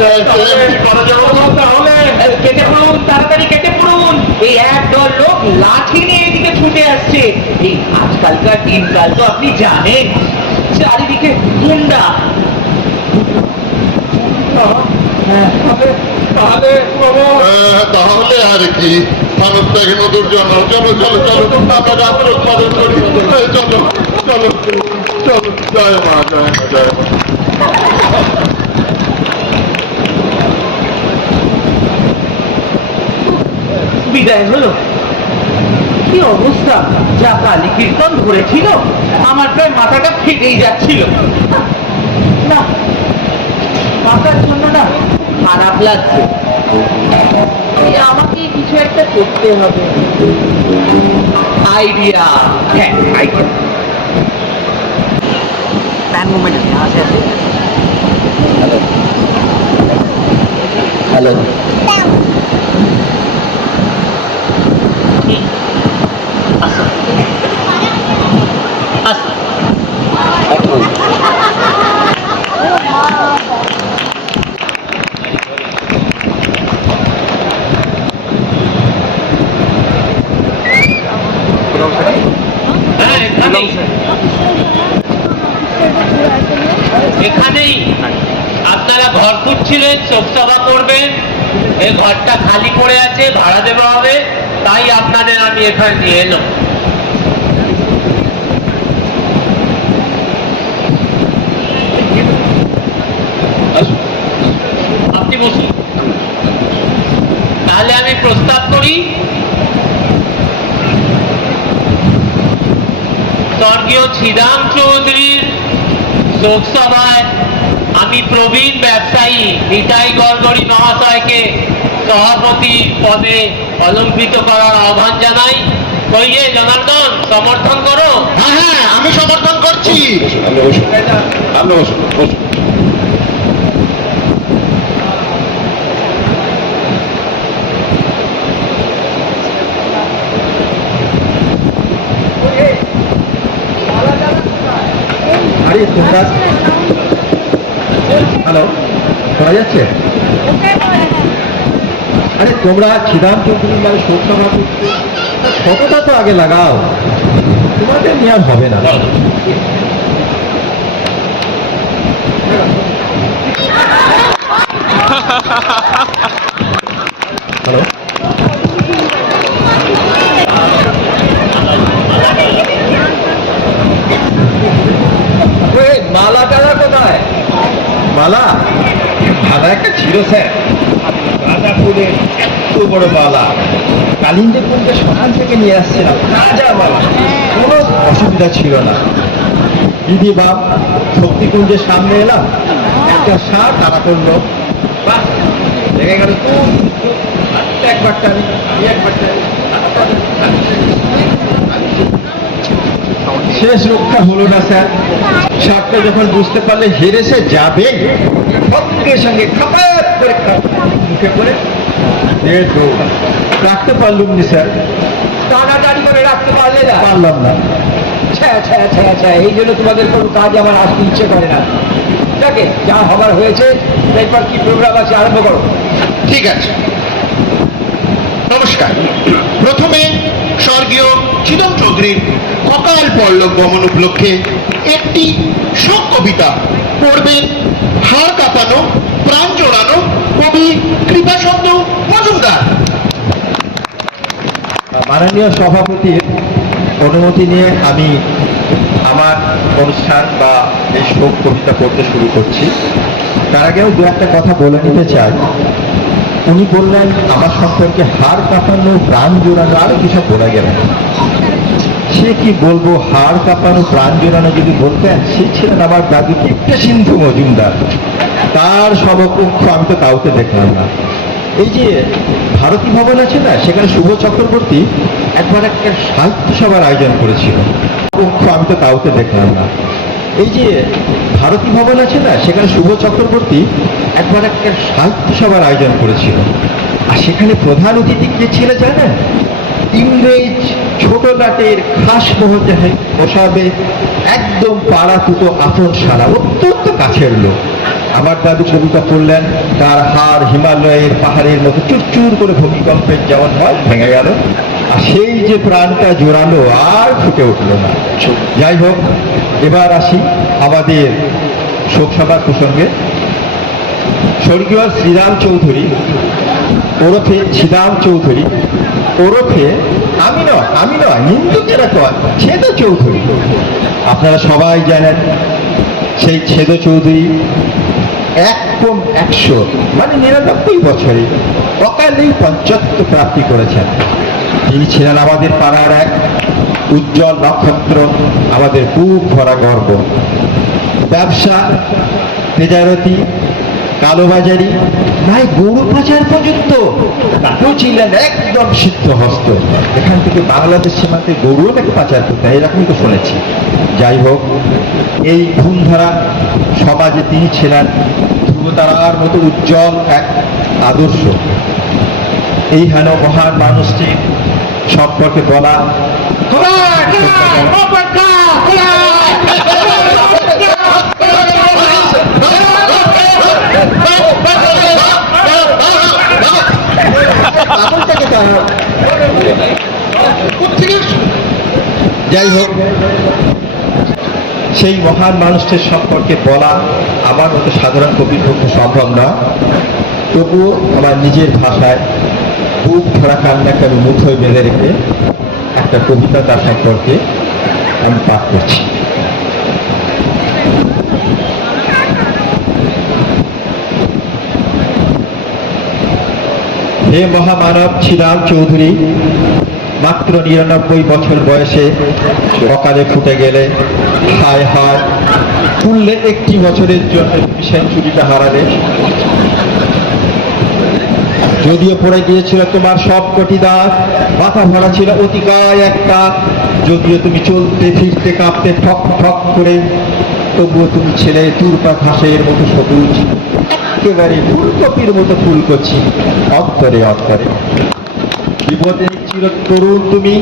তাহলে কেটে পড়ুন, তাড়াতাড়ি কেটে পড়ুন। এই একদল লোক লাঠি নিয়ে এদিকে ছুটে আসছে। এই আজকালকার দিনকাল তো আপনি জানেন, চারিদিকে গুন্ডা। তাহলে আর কি, মানুষ দেখে নতুন জন্য। চলো চলো চলো, আমরা যাত্রা উৎপাদন করি। চলো চলো চলো, জয় মা জয় মা জয় মা। বিদায় হলো। কি অবস্থা! যা কালী কীর্তন ধরেছিল, আমার প্রায় মাথাটা ফেটেই যাচ্ছিল। না, মাথার জন্য না, খারাপ লাগছে। এই আমাকে কিছু একটা করতে হবে। আইডিয়া। হ্যাঁ, আইডিয়া। হ্যালো, হ্যাঁ, এখানেই আপনারা ঘর খুঁজছিলেন, শোকসভা করবেন, এই ঘরটা খালি পড়ে আছে, ভাড়া দেওয়া হবে, তাই আপনাদের আমি এখানে নিয়ে এলাম। আপনি বসুন। তাহলে আমি প্রস্তাব করি, স্বর্গীয় শ্রীরাম চৌধুরীর শোকসভায় আমি প্রবীণ ব্যবসায়ী নিতাই গড়গড়ি মহাশয়কে সভাপতি পদে অলঙ্কৃত করার আহ্বান জানাই। কইয়ে জনার্দন, সমর্থন করো। হ্যাঁ হ্যাঁ, আমি সমর্থন করছি। আরে তোমরা, হ্যালো, শোনা যাচ্ছে? আরে তোমরা শ্রীরাম চৌধুরীর মানে শোকসভা করছো, ফটোটা তো আগে লাগাও, তোমাদের নিয়ে আর হবে না। হ্যালো, মালা টালা কোথায়? মালা মালা একটা ছিল স্যার, গাঁদা ফুলের এত বড় মালা, কালিন্দী কুঞ্জের সকাল থেকে নিয়ে আসছিলাম, রাজা মালা, কোনো অসুবিধা ছিল না। দিদি বাপ শক্তিকুঞ্জের সামনে এলাম, একটা সার তারা করলো, বাস লেগে গেল। একবার টানি, একবার টানি, শেষ রক্ষা হলো না স্যার। সাপটা যখন বুঝতে পারলে হেরেছে যাবে, সঙ্গে সঙ্গে খাপাত করে মুখে করে রাখতে পারলুম নি স্যার। টানাটানি করে রাখতে পারলে না? পারলাম না। এই জন্য তোমাদের কোনো কাজ আমার আসতে ইচ্ছে করে না। দেখে যা হবার হয়েছে, এরপর কি প্রোগ্রাম আছে আরম্ভ করো। ঠিক আছে, নমস্কার। প্রথমে স্বর্গীয় শ্রীরাম চৌধুরীর অকাল পরলোক গমন উপলক্ষে একটি শোক কবিতা পড়বেন হাড় কাঁপানো, প্রাণ জোড়ানো কবি কৃপাচন্দ্র মজুমদার। মাননীয় সভাপতির অনুমতি নিয়ে আমি আমার অনুষ্ঠান বা এই শোক কবিতা পড়তে শুরু করছি। তার আগেও দু একটা কথা বলে নিতে চাই। উনি বললেন আমার সম্পর্কে হাড় কাঁপানো, প্রাণ জোড়ানো, আরো কিছু বলা গেলেন। সে কি বলবো, হাড় কাঁপানো, প্রাণ জোড়ানো যদি বলতেন, সে ছিলেন আমার দাদু কিপ্টে সিন্ধু মজুমদার। তার সমকক্ষ আমি তো কাউকে দেখলাম না। এই যে ভারতী ভবন আছে না, সেখানে শুভ চক্রবর্তী একবার একটা সাহিত্য সভার আয়োজন করেছিল, আমি তো কাউকে দেখলাম না। এই যে ভারতী ভবন আছে না, সেখানে শুভ চক্রবর্তী একবার একটা সাহিত্য সভার আয়োজন করেছিল, আর সেখানে প্রধান অতিথি কে ছিল জানেন? ইংরেজ ছোট নাটের খাস মহতে বসাবে একদম পাড়া তুতো আপন সারা, অত্যন্ত কাছের লোক। আমার দাদু কবিতা পড়লেন, তার হাড় হিমালয়ের পাহাড়ের মতো চুরচুর করে ভূমিকম্পের যেমন হয় ভেঙে গেল, আর সেই যে প্রাণটা জোরালো আর ফুটে উঠল না। যাই হোক, এবার আসি আমাদের শোকসভার প্রসঙ্গে। স্বর্গীয় শ্রীরাম চৌধুরী ওরফে শ্রীরাম চৌধুরী ওরফে আমি নয় হিন্দুকেরা কয় ছেদ চৌধুরী। আপনারা সবাই জানেন সেই ছেদ চৌধুরী একদম 100 মানে 99 বছরে অকালেই পঞ্চত্ব প্রাপ্তি করেছেন। তিনি ছিলেন আমাদের পাড়ার এক উজ্জ্বল নক্ষত্র, আমাদের বুক ভরা গর্ব। ব্যবসা, তেজারতি, কালোবাজারি, নাই গরু পাচার পর্যন্ত তাকেও চিনলেন একদম সিদ্ধ হস্ত। এখান থেকে বাংলাদেশ সীমান্তে গরুও নাকি পাচার করতে হয়, এরকমই তো শুনেছি। যাই হোক, এই ধূমধারা সমাজে তিনি ছিলেন ধ্রুবতারার মতো উজ্জ্বল এক আদর্শ। এই হেন মহান মানুষটির সম্পর্কে বলা যাই হোক, সেই মহান মানুষটির সম্পর্কে বলা আমার মতো সাধারণ কবির পক্ষে সম্ভব না। তবুও আমার নিজের ভাষায় বুক ধরা কান্নাকে আমি মুঠোয় বেঁধে রেখে একটা কবিতা তার সম্পর্কে আমি পাঠ করছি। হে মহামানব শ্রীরাম চৌধুরী, মাত্র 99 বছর বয়সে সকালে ফুটে গেলে, হায় হায়, ফুললে একটি বছরের জন্য সেঞ্চুরিটা হারালে। যদিও পড়ে গিয়েছিল তোমার সব কটি দাঁত, মাথা ভরা ছিল অতিকায় একটা, যদিও তুমি চলতে ফিরতে কাঁপতে ঠক ঠক করে, তবুও তুমি ছেলে তুরপা ঘাসের মতো সবুজ, একেবারে ফুলকপির মতো ফুলকচি অন্তরে অন্তরে। বিপদে চির তরুণ তুমি,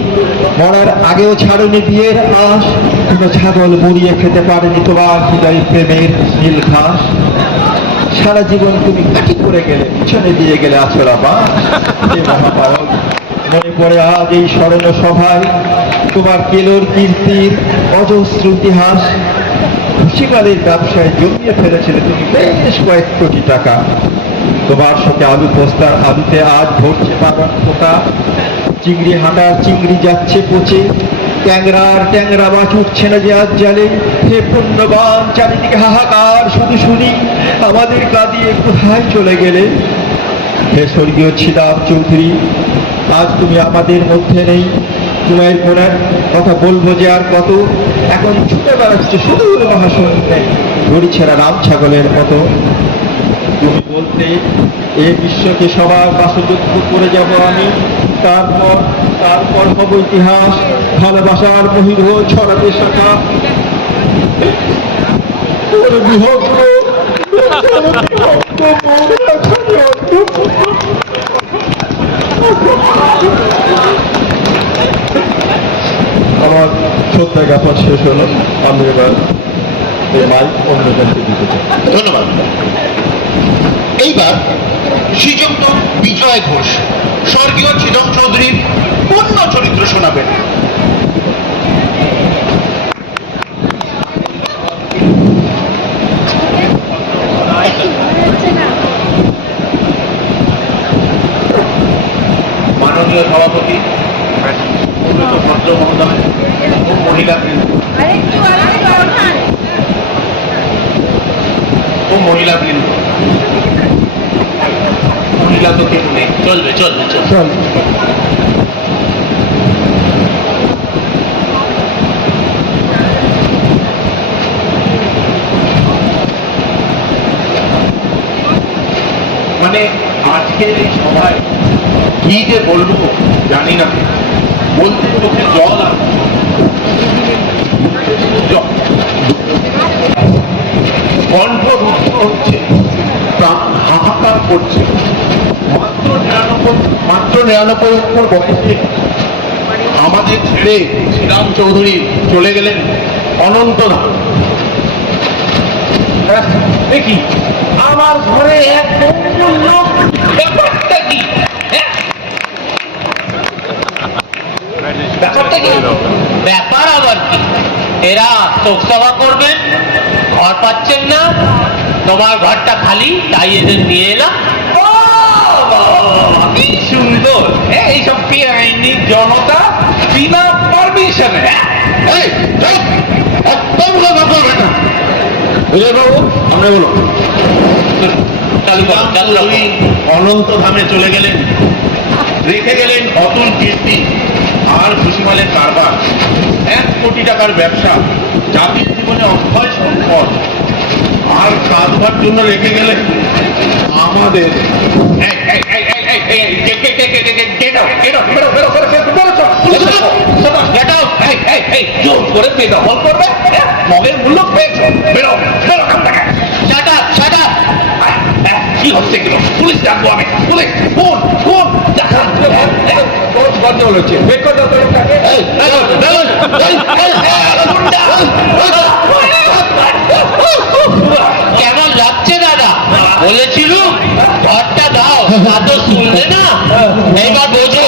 মরার আগেও ছাড়নি বিয়ের আশ, কোনো ছাগল মুড়িয়ে খেতে পারেনি তোমার হৃদয় প্রেমের নীল ঘাস। সারা জীবন তুমি কাটি করে গেলে, পিছনে দিয়ে গেলে আছড়া বাস। হে মহাপারক, মনে পড়ে আজ এই স্মরণ সভায় তোমার কেলোর কীর্তির অজস্র ইতিহাস। খুশিকালের ব্যবসায় জমিয়ে ফেলেছিলে তুমি বেশ কয়েক কোটি টাকা। তোমার সাথে আলু পোস্তার আলুতে আজ ভরছে বাগান পোকা, চিংড়ি হাঁটার চিংড়ি যাচ্ছে পচে, ট্যাংরার ট্যাংরা মাছ উঠছে না যে আজ জালে। হে পুণ্যবান, চারিদিকে হাহাকার শুধু শুনি, আমাদের কাঁদিয়ে কোথায় চলে গেলে। হে স্বর্গীয় শ্রীরাম চৌধুরী, আজ তুমি আমাদের মধ্যে নেই। তোমার মনের কথা বলবো যে আর কত, এখন ছুটে বেড়াচ্ছে সুদূর মহাশূন্যে গড়ি ছেঁড়া রাম ছাগলের মতো। তুমি বলতে এ বিশ্বকে সবার বাসযোগ্য করে যাব আমি, তারপর তারপর হব ইতিহাস, ভালোবাসার মহির ছড়াতে শাখা। আমার শ্রদ্ধা জ্ঞাপন শেষ হলো, আমি এবার এই মাইক অন্যজনকে দিতে চাই। ধন্যবাদ। এইবার শ্রীযুক্ত বিজয় ঘোষ স্বর্গীয় শ্রীরাম চৌধুরীর পূর্ণ চরিত্র শোনাবেন। মাননীয় সভাপতি, উন্নত ভদ্র মহোদয়, মহিলাবৃন্দ ও মহিলাবৃন্দ, মহিলা তো কেউ নেই, চলবে চলবে চলবে। চল। মানে আজকের এই সভায় কি যে বলবো জানি না, বলতে চোখে জল আসছে। কণ্ঠ রুদ্ধ হচ্ছে, প্রাণ হাহাকার করছে। মাত্র 99 বছর বয়সে আমাদের ছেড়ে শ্রীরাম চৌধুরী চলে গেলেন অনন্তনাথ। দেখি আমার ঘরে এক লোক, ব্যাপারটা কি? ব্যাপারটা কি? ব্যাপার আবার কি? এরা শোকসভা করবেন, ঘর পাচ্ছেন না, তোমার ঘরটা খালি, তাই এদের নিয়ে এলাম। কি সুন্দর এইসব বেআইনি জনতা বিনা পারমিশনে। একদম কথা বলবে না। বাবু আমরা বলো, চালু করো, চালু করো। অনন্ত ধামে চলে গেলেন, রেখে গেলেন অতুল কীর্তি আর ভুসিমালের কারবার, 1 কোটি টাকার ব্যবসা, জাতির জীবনে অক্ষয় সম্পদ, আর কাঁদবার জন্য রেখে গেলেন আমাদের জোর করে বেদখল করবে, মগের মূল্য পেয়েছ, বেরো বেরো কাম থেকে। কি হচ্ছে কি? পুলিশ ডাকবো আমি, পুলিশ ফোন ফোন দেখা গন্ডগোল হচ্ছে। কেমন লাগছে দাদা? বলেছিল ঘরটা দাও, তা তো শুনলে না। এবার বোঝো।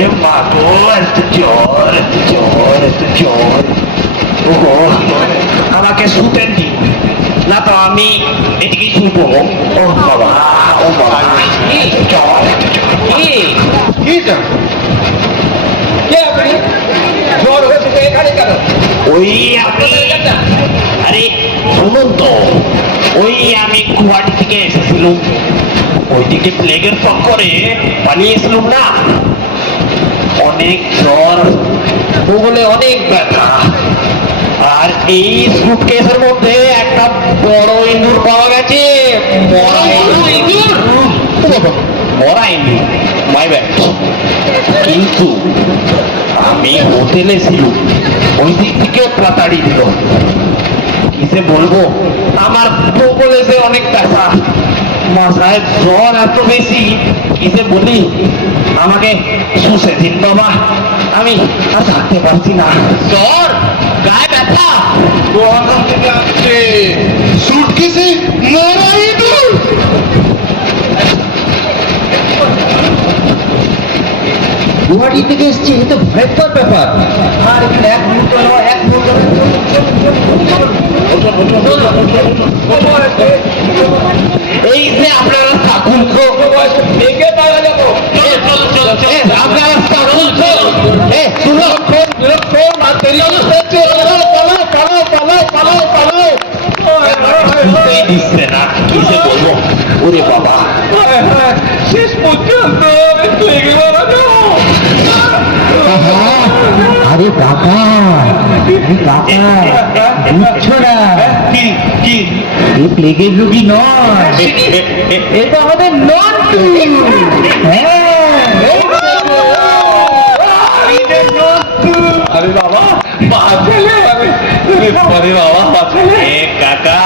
এ মা গো, একটু জ্বর, একটু জ্বর, একটু জ্বর। ওহো, আমাকে শুতেন দিন, না তো আমি এদিকে শুবো। ও বাবা, ও বাবা, একটু জ্বর, একটু জ্বর। কি জ্বর? কে আপনি? জ্বর হয়েছে তো এখানে কেন? ওই আপনি, আরে শুনুন তো, ওই আমি গুয়াহাটি থেকে এসেছিলাম, ওইদিকে প্লেগের চক্করে পালিয়েছিলাম না। অনেক জ্বর, বগলে অনেক ব্যথা, আর এই সুটকেসের মধ্যে একটা বড় ইঁদুর পাওয়া গেছে। মরা ইঁদুর, মাই ব্যাড। কিন্তু আমি হোটেলে ছিলাম, ওই দিক থেকে প্রাতাড়ি দিল। কিসে বলবো, আমার বগলে যে অনেক ব্যথা, মাথায় জ্বর এত বেশি, কিসে বলি। আমাকে শুষে দিন বাবা, আমি আর থাকতে পারছি না। জ্বর, গায়ে ব্যথা, ওখান থেকে আসছে সুটকেসে মরা ইঁদুর। গুয়াহাটি থেকে এসছে, এ তো ভয়ঙ্কর ব্যাপার। আর এখানে এক মুহূর্ত নয়, এক মুহূর্ত এই যে আপনারা থাকুন তো, ভেঙে পাওয়া যাবো। আপনারা থাকুন তো। শুনতেই দিচ্ছে না, কিসে বলবো। ওরে বাবা, শেষ পর্যন্ত লেগে বেড়ানো। আরে কাকা, বুঝছো না, কি কি এই প্লেগের রোগী নয়, এটা আমাদের নন্টু। আরে বাবা, বাঁচালে আরে বাবা, বাঁচালে। কাকা,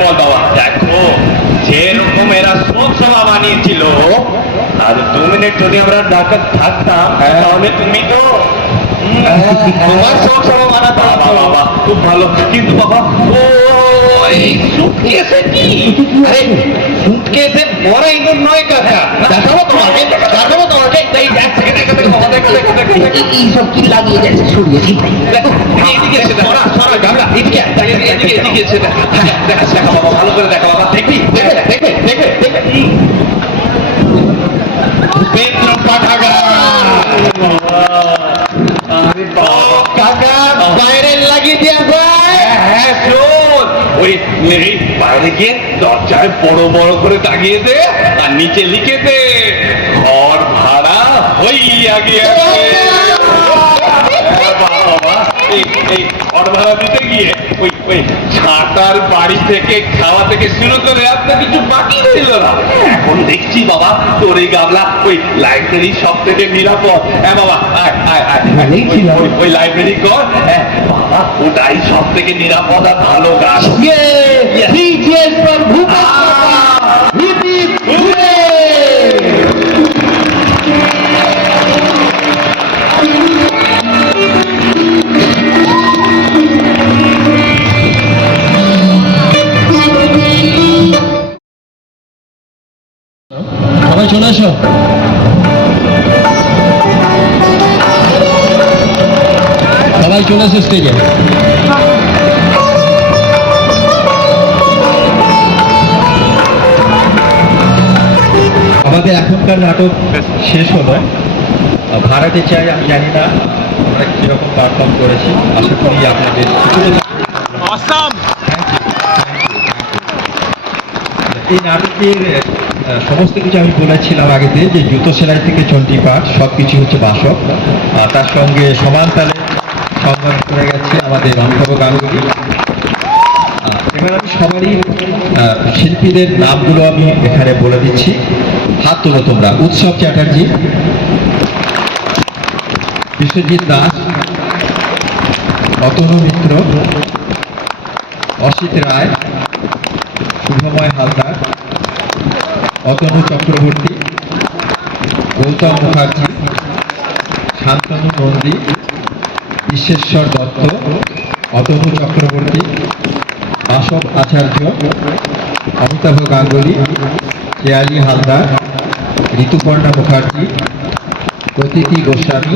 বল বাবা, দেখো যেরকম এরা শোক সভা বানিয়েছিল, আর 2 মিনিট যদি আমরা ঢাকা থাকতাম, তাহলে তুমি তো তোমার শোক সভা বানাতে হবে। বাবা খুব ভালো, কিন্তু বাবা ও এই সুটকেসে কি? আরে সুটকেসে বড় ইঁদুর নয় কাকা, দেখাবো তোমাকে, দেখাবো তোমাকে। এই এক সেকেন্ড, এক সেকেন্ড, বাবা দেখো দেখো দেখো দেখো। এইসব কি লাগিয়ে যাচ্ছে, সরিয়ে দিন ভাই। দেখো, এদিকে এসে দেখো, সরা গামলা, এদিকে এদিকে এসে দেখো। দেখা দেখা বাবা, ভালো করে দেখা বাবা, দেখবি দেখবে দেখবে দেখবে দেখবে। উপেন্দ্র পাঠাগার, আরে বাবা, কাকা বাইরে লাগিয়ে দেওয়া যায়। হ্যাঁ শোন, ওই এই বাইরে গিয়ে দরজায় বড় বড় করে দাগিয়ে দে, আর নিচে লিখে দে ঘর ভাড়া হইয়া গিয়েছে। বাবা, এই ঘর ভাড়া দিতে গিয়ে ওই ছাতার বাড়ি থেকে খাওয়া থেকে শুরু করে আপনার কিছু বাকি ছিল না। এখন দেখছি বাবা, তোর এই গামলা ওই লাইব্রেরি সব থেকে নিরাপদ। হ্যাঁ বাবা, আয় আয় আয়, ওই লাইব্রেরি কর। হ্যাঁ বাবা, ওটাই সব থেকে নিরাপদ আর ভালো গাছ। সবাই চলে এসো। সবাই চলে এসো স্টেজে। আমাদের এখনকার নাটক শেষ হলো। ভাড়াটে চাই, আমি জানি না আমরা কিরকম পারফর্ম করেছি, আশা করি আপনাদের এই নাটকের সমস্ত কিছু আমি বলেছিলাম আগেতে, যে জুতো সেলাই থেকে চণ্ডীপাঠ সব কিছু হচ্ছে বাসক, তার সঙ্গে সমান তালে সম্মান করে গেছে আমাদের অমিতাভ গাঙ্গুলি। এবার আমি সবারই শিল্পীদের নামগুলো আমি এখানে বলে দিচ্ছি। হাত তোলো তোমরা। উৎসব চ্যাটার্জি, বিশ্বজিৎ দাস, অতনু মিত্র, অসিত রায়, শুভময় হালদার, অতনু চক্রবর্তী, গৌতম মুখার্জি, শান্তনু নন্দী, বিশ্বেশ্বর দত্ত, অতনু চক্রবর্তী, বাসব আচার্য, অমিতাভ গাঙ্গুলি, কেয়ালি হালদার, ঋতুপর্ণা মুখার্জি, প্রতীতি গোস্বামী,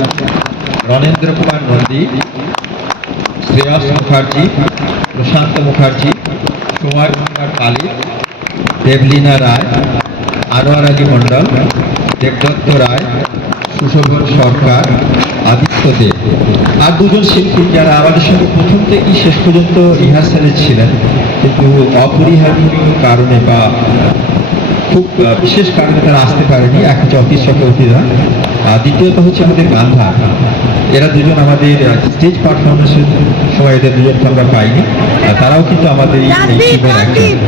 রণেন্দ্র কুমার নন্দী, শ্রেয়স মুখার্জি, প্রশান্ত মুখার্জি, সুমার কুমার কালী, দেবলীনা রায়, আনোয়ার আলী মণ্ডল, দেবদত্ত রায়, সুশোভন সরকার, আদিত্য দেব। আর দুজন শিল্পী যারা আমাদের সঙ্গে প্রথম থেকেই শেষ পর্যন্ত রিহার্সালে ছিলেন, কিন্তু অপরিহার্য কারণে বা খুব বিশেষ কারণে তারা আসতে পারেনি। এক হচ্ছে অতীশ চক্রবর্তীরা, আর দ্বিতীয়ত হচ্ছে আমাদের গান্ধা। এরা দুজন আমাদের স্টেজ পারফরমেন্সের সময় এদের দুজনকে আমরা পাইনি, আর তারাও কিন্তু আমাদের এই টিমের একজন।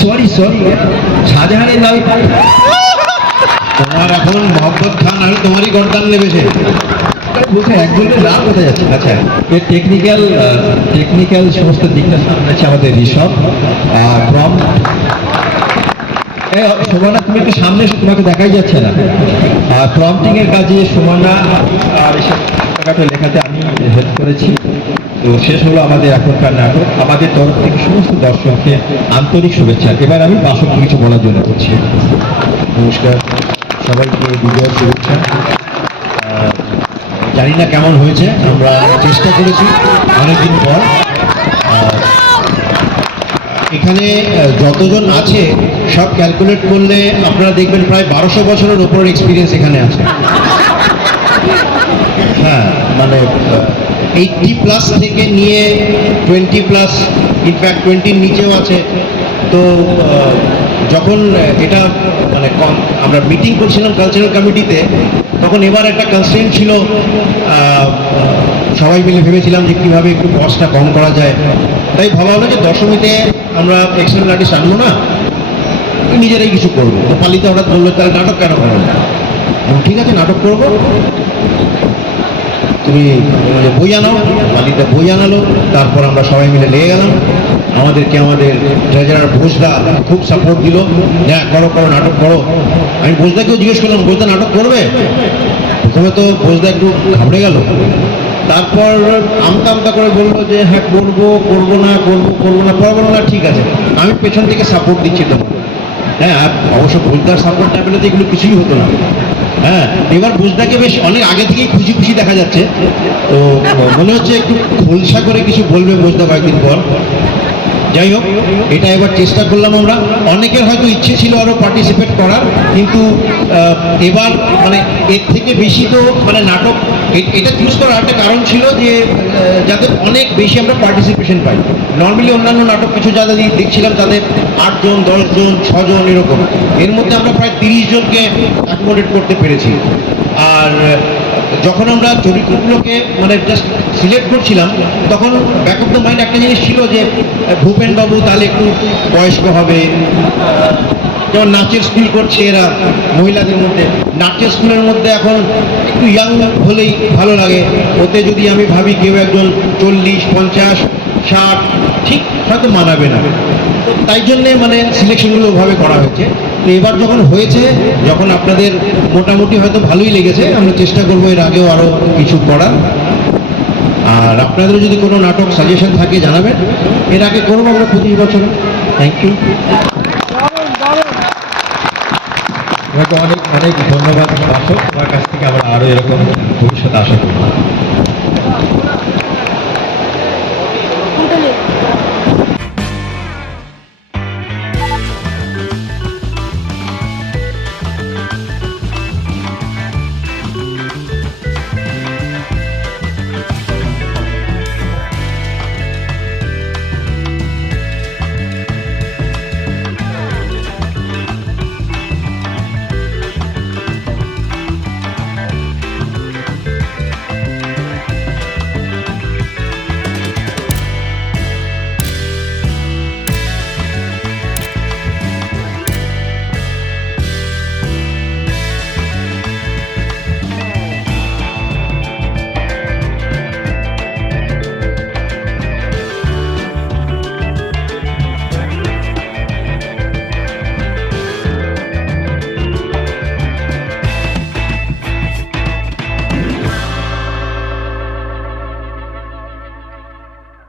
সরি শাহজাহানের নামে তোমার এখন মোহাম্মদ খান আর তোমারই গর্দান নেবে সে। বলছে একজনের রাত কোথায় যাচ্ছে। আচ্ছা, এর টেকনিক্যাল সমস্ত দিকটা সামলাচ্ছে আমাদের ঋষভ। আর ফ্রম সুমনা, তুমি একটু সামনে এসো, তোমাকে দেখাই যাচ্ছে না। আর প্রম্পটিং এর কাজে সুমনা আর এসব ছোটখাটো লেখাতে আমি হেল্প করেছি। তো শেষ হলো আমাদের এখনকার নাটক। আমাদের তরফ থেকে সমস্ত দর্শককে আন্তরিক শুভেচ্ছা। এবার আমি বাসক কিছু বলার জন্য করছি। নমস্কার সবাইকে, বিজয়ের শুভেচ্ছা। জানি না কেমন হয়েছে, আমরা চেষ্টা করেছি অনেকদিন পর। এখানে যতজন আছে সব ক্যালকুলেট করলে আপনারা দেখবেন প্রায় 1200 বছরের উপর এক্সপিরিয়েন্স এখানে আছে। হ্যাঁ, মানে 80+ থেকে নিয়ে 20+, ইনফ্যাক্ট 20-র নিচেও আছে। তো যখন এটা মানে আমরা মিটিং করছিলাম কালচারাল কমিটিতে, তখন এবার একটা কনস্ট্রেন্ট ছিল। সবাই মিলে ভেবেছিলাম যে কীভাবে একটু কস্টটা কম করা যায়। তাই ভাবা হলো যে দশমীতে আমরা এক্সটার্নাল আর্টিস্ট আনবো না, নিজেরাই কিছু করবো। তো পালিতে হঠাৎ বললো তাহলে নাটক কেন করবো? ঠিক আছে, নাটক করবো। তুমি বই আনাও। পালিতে বই আনালো। তারপর আমরা সবাই মিলে লেগে গেলাম। আমাদেরকে আমাদের ট্রেজারার ভোজদা খুব সাপোর্ট দিল, হ্যাঁ করো নাটক করো। আমি ভোজদাকেও জিজ্ঞেস করলাম, ভোজদা নাটক করবে? প্রথমে তো ভোজদা একটু ঘাবড়ে গেল। তারপর আমতা করে বলবো যে হ্যাঁ করবো না পরে বলবো না ঠিক আছে, আমি পেছন থেকে সাপোর্ট দিচ্ছি তোমার। হ্যাঁ, অবশ্য ভোজদার সাপোর্ট না পেলে তো এগুলো কিছুই হতো না। হ্যাঁ, এবার ভোজদাকে বেশ অনেক আগে থেকেই খুশি দেখা যাচ্ছে। তো মনে হচ্ছে একটু খোলসা করে কিছু বলবে ভোজদা কয়েকদিন পর। যাই হোক, এটা এবার চেষ্টা করলাম আমরা। অনেকের হয়তো ইচ্ছে ছিল আরও পার্টিসিপেট করার, কিন্তু এবার মানে এর থেকে বেশি তো মানে নাটক এটা চুজ করার একটা কারণ ছিল যে যাতে অনেক বেশি আমরা পার্টিসিপেশন পাই। নর্মালি অন্যান্য নাটক কিছু যাদের দেখছিলাম তাদের 8 জন 10 জন 6 জন এরকম, এর মধ্যে আমরা প্রায় 30 জনকে অ্যাকোমোডেট করতে পেরেছি। আর যখন আমরা চরিত্রগুলোকে মানে জাস্ট সিলেক্ট করছিলাম, তখন ব্যাক অফ দ্য মাইন্ড একটা জিনিস ছিল যে ভূপেনবাবু তাহলে একটু বয়স্ক হবে। যেমন নাচের স্কুল করছে এরা মহিলাদের মধ্যে, নাচের স্কুলের মধ্যে এখন একটু ইয়াং হলেই ভালো লাগে। ওতে যদি আমি ভাবি কেউ একজন 40, 50, 60 ঠিক হয়তো মানাবে না। তাই জন্যে মানে সিলেকশনগুলো ওভাবে করা হয়েছে। তো এবার যখন হয়েছে, যখন আপনাদের মোটামুটি হয়তো ভালোই লেগেছে, আমরা চেষ্টা করবো এর আগেও আরও কিছু করার। আর আপনাদের যদি কোনো নাটক সাজেশন থাকে জানাবেন, এর আগে করবো আমরা 25 বছর। Thank you. তোমাকে অনেক ধন্যবাদ বাসক। তোমার কাছ থেকে আমরা আরো এরকম ভবিষ্যতে আশা করি।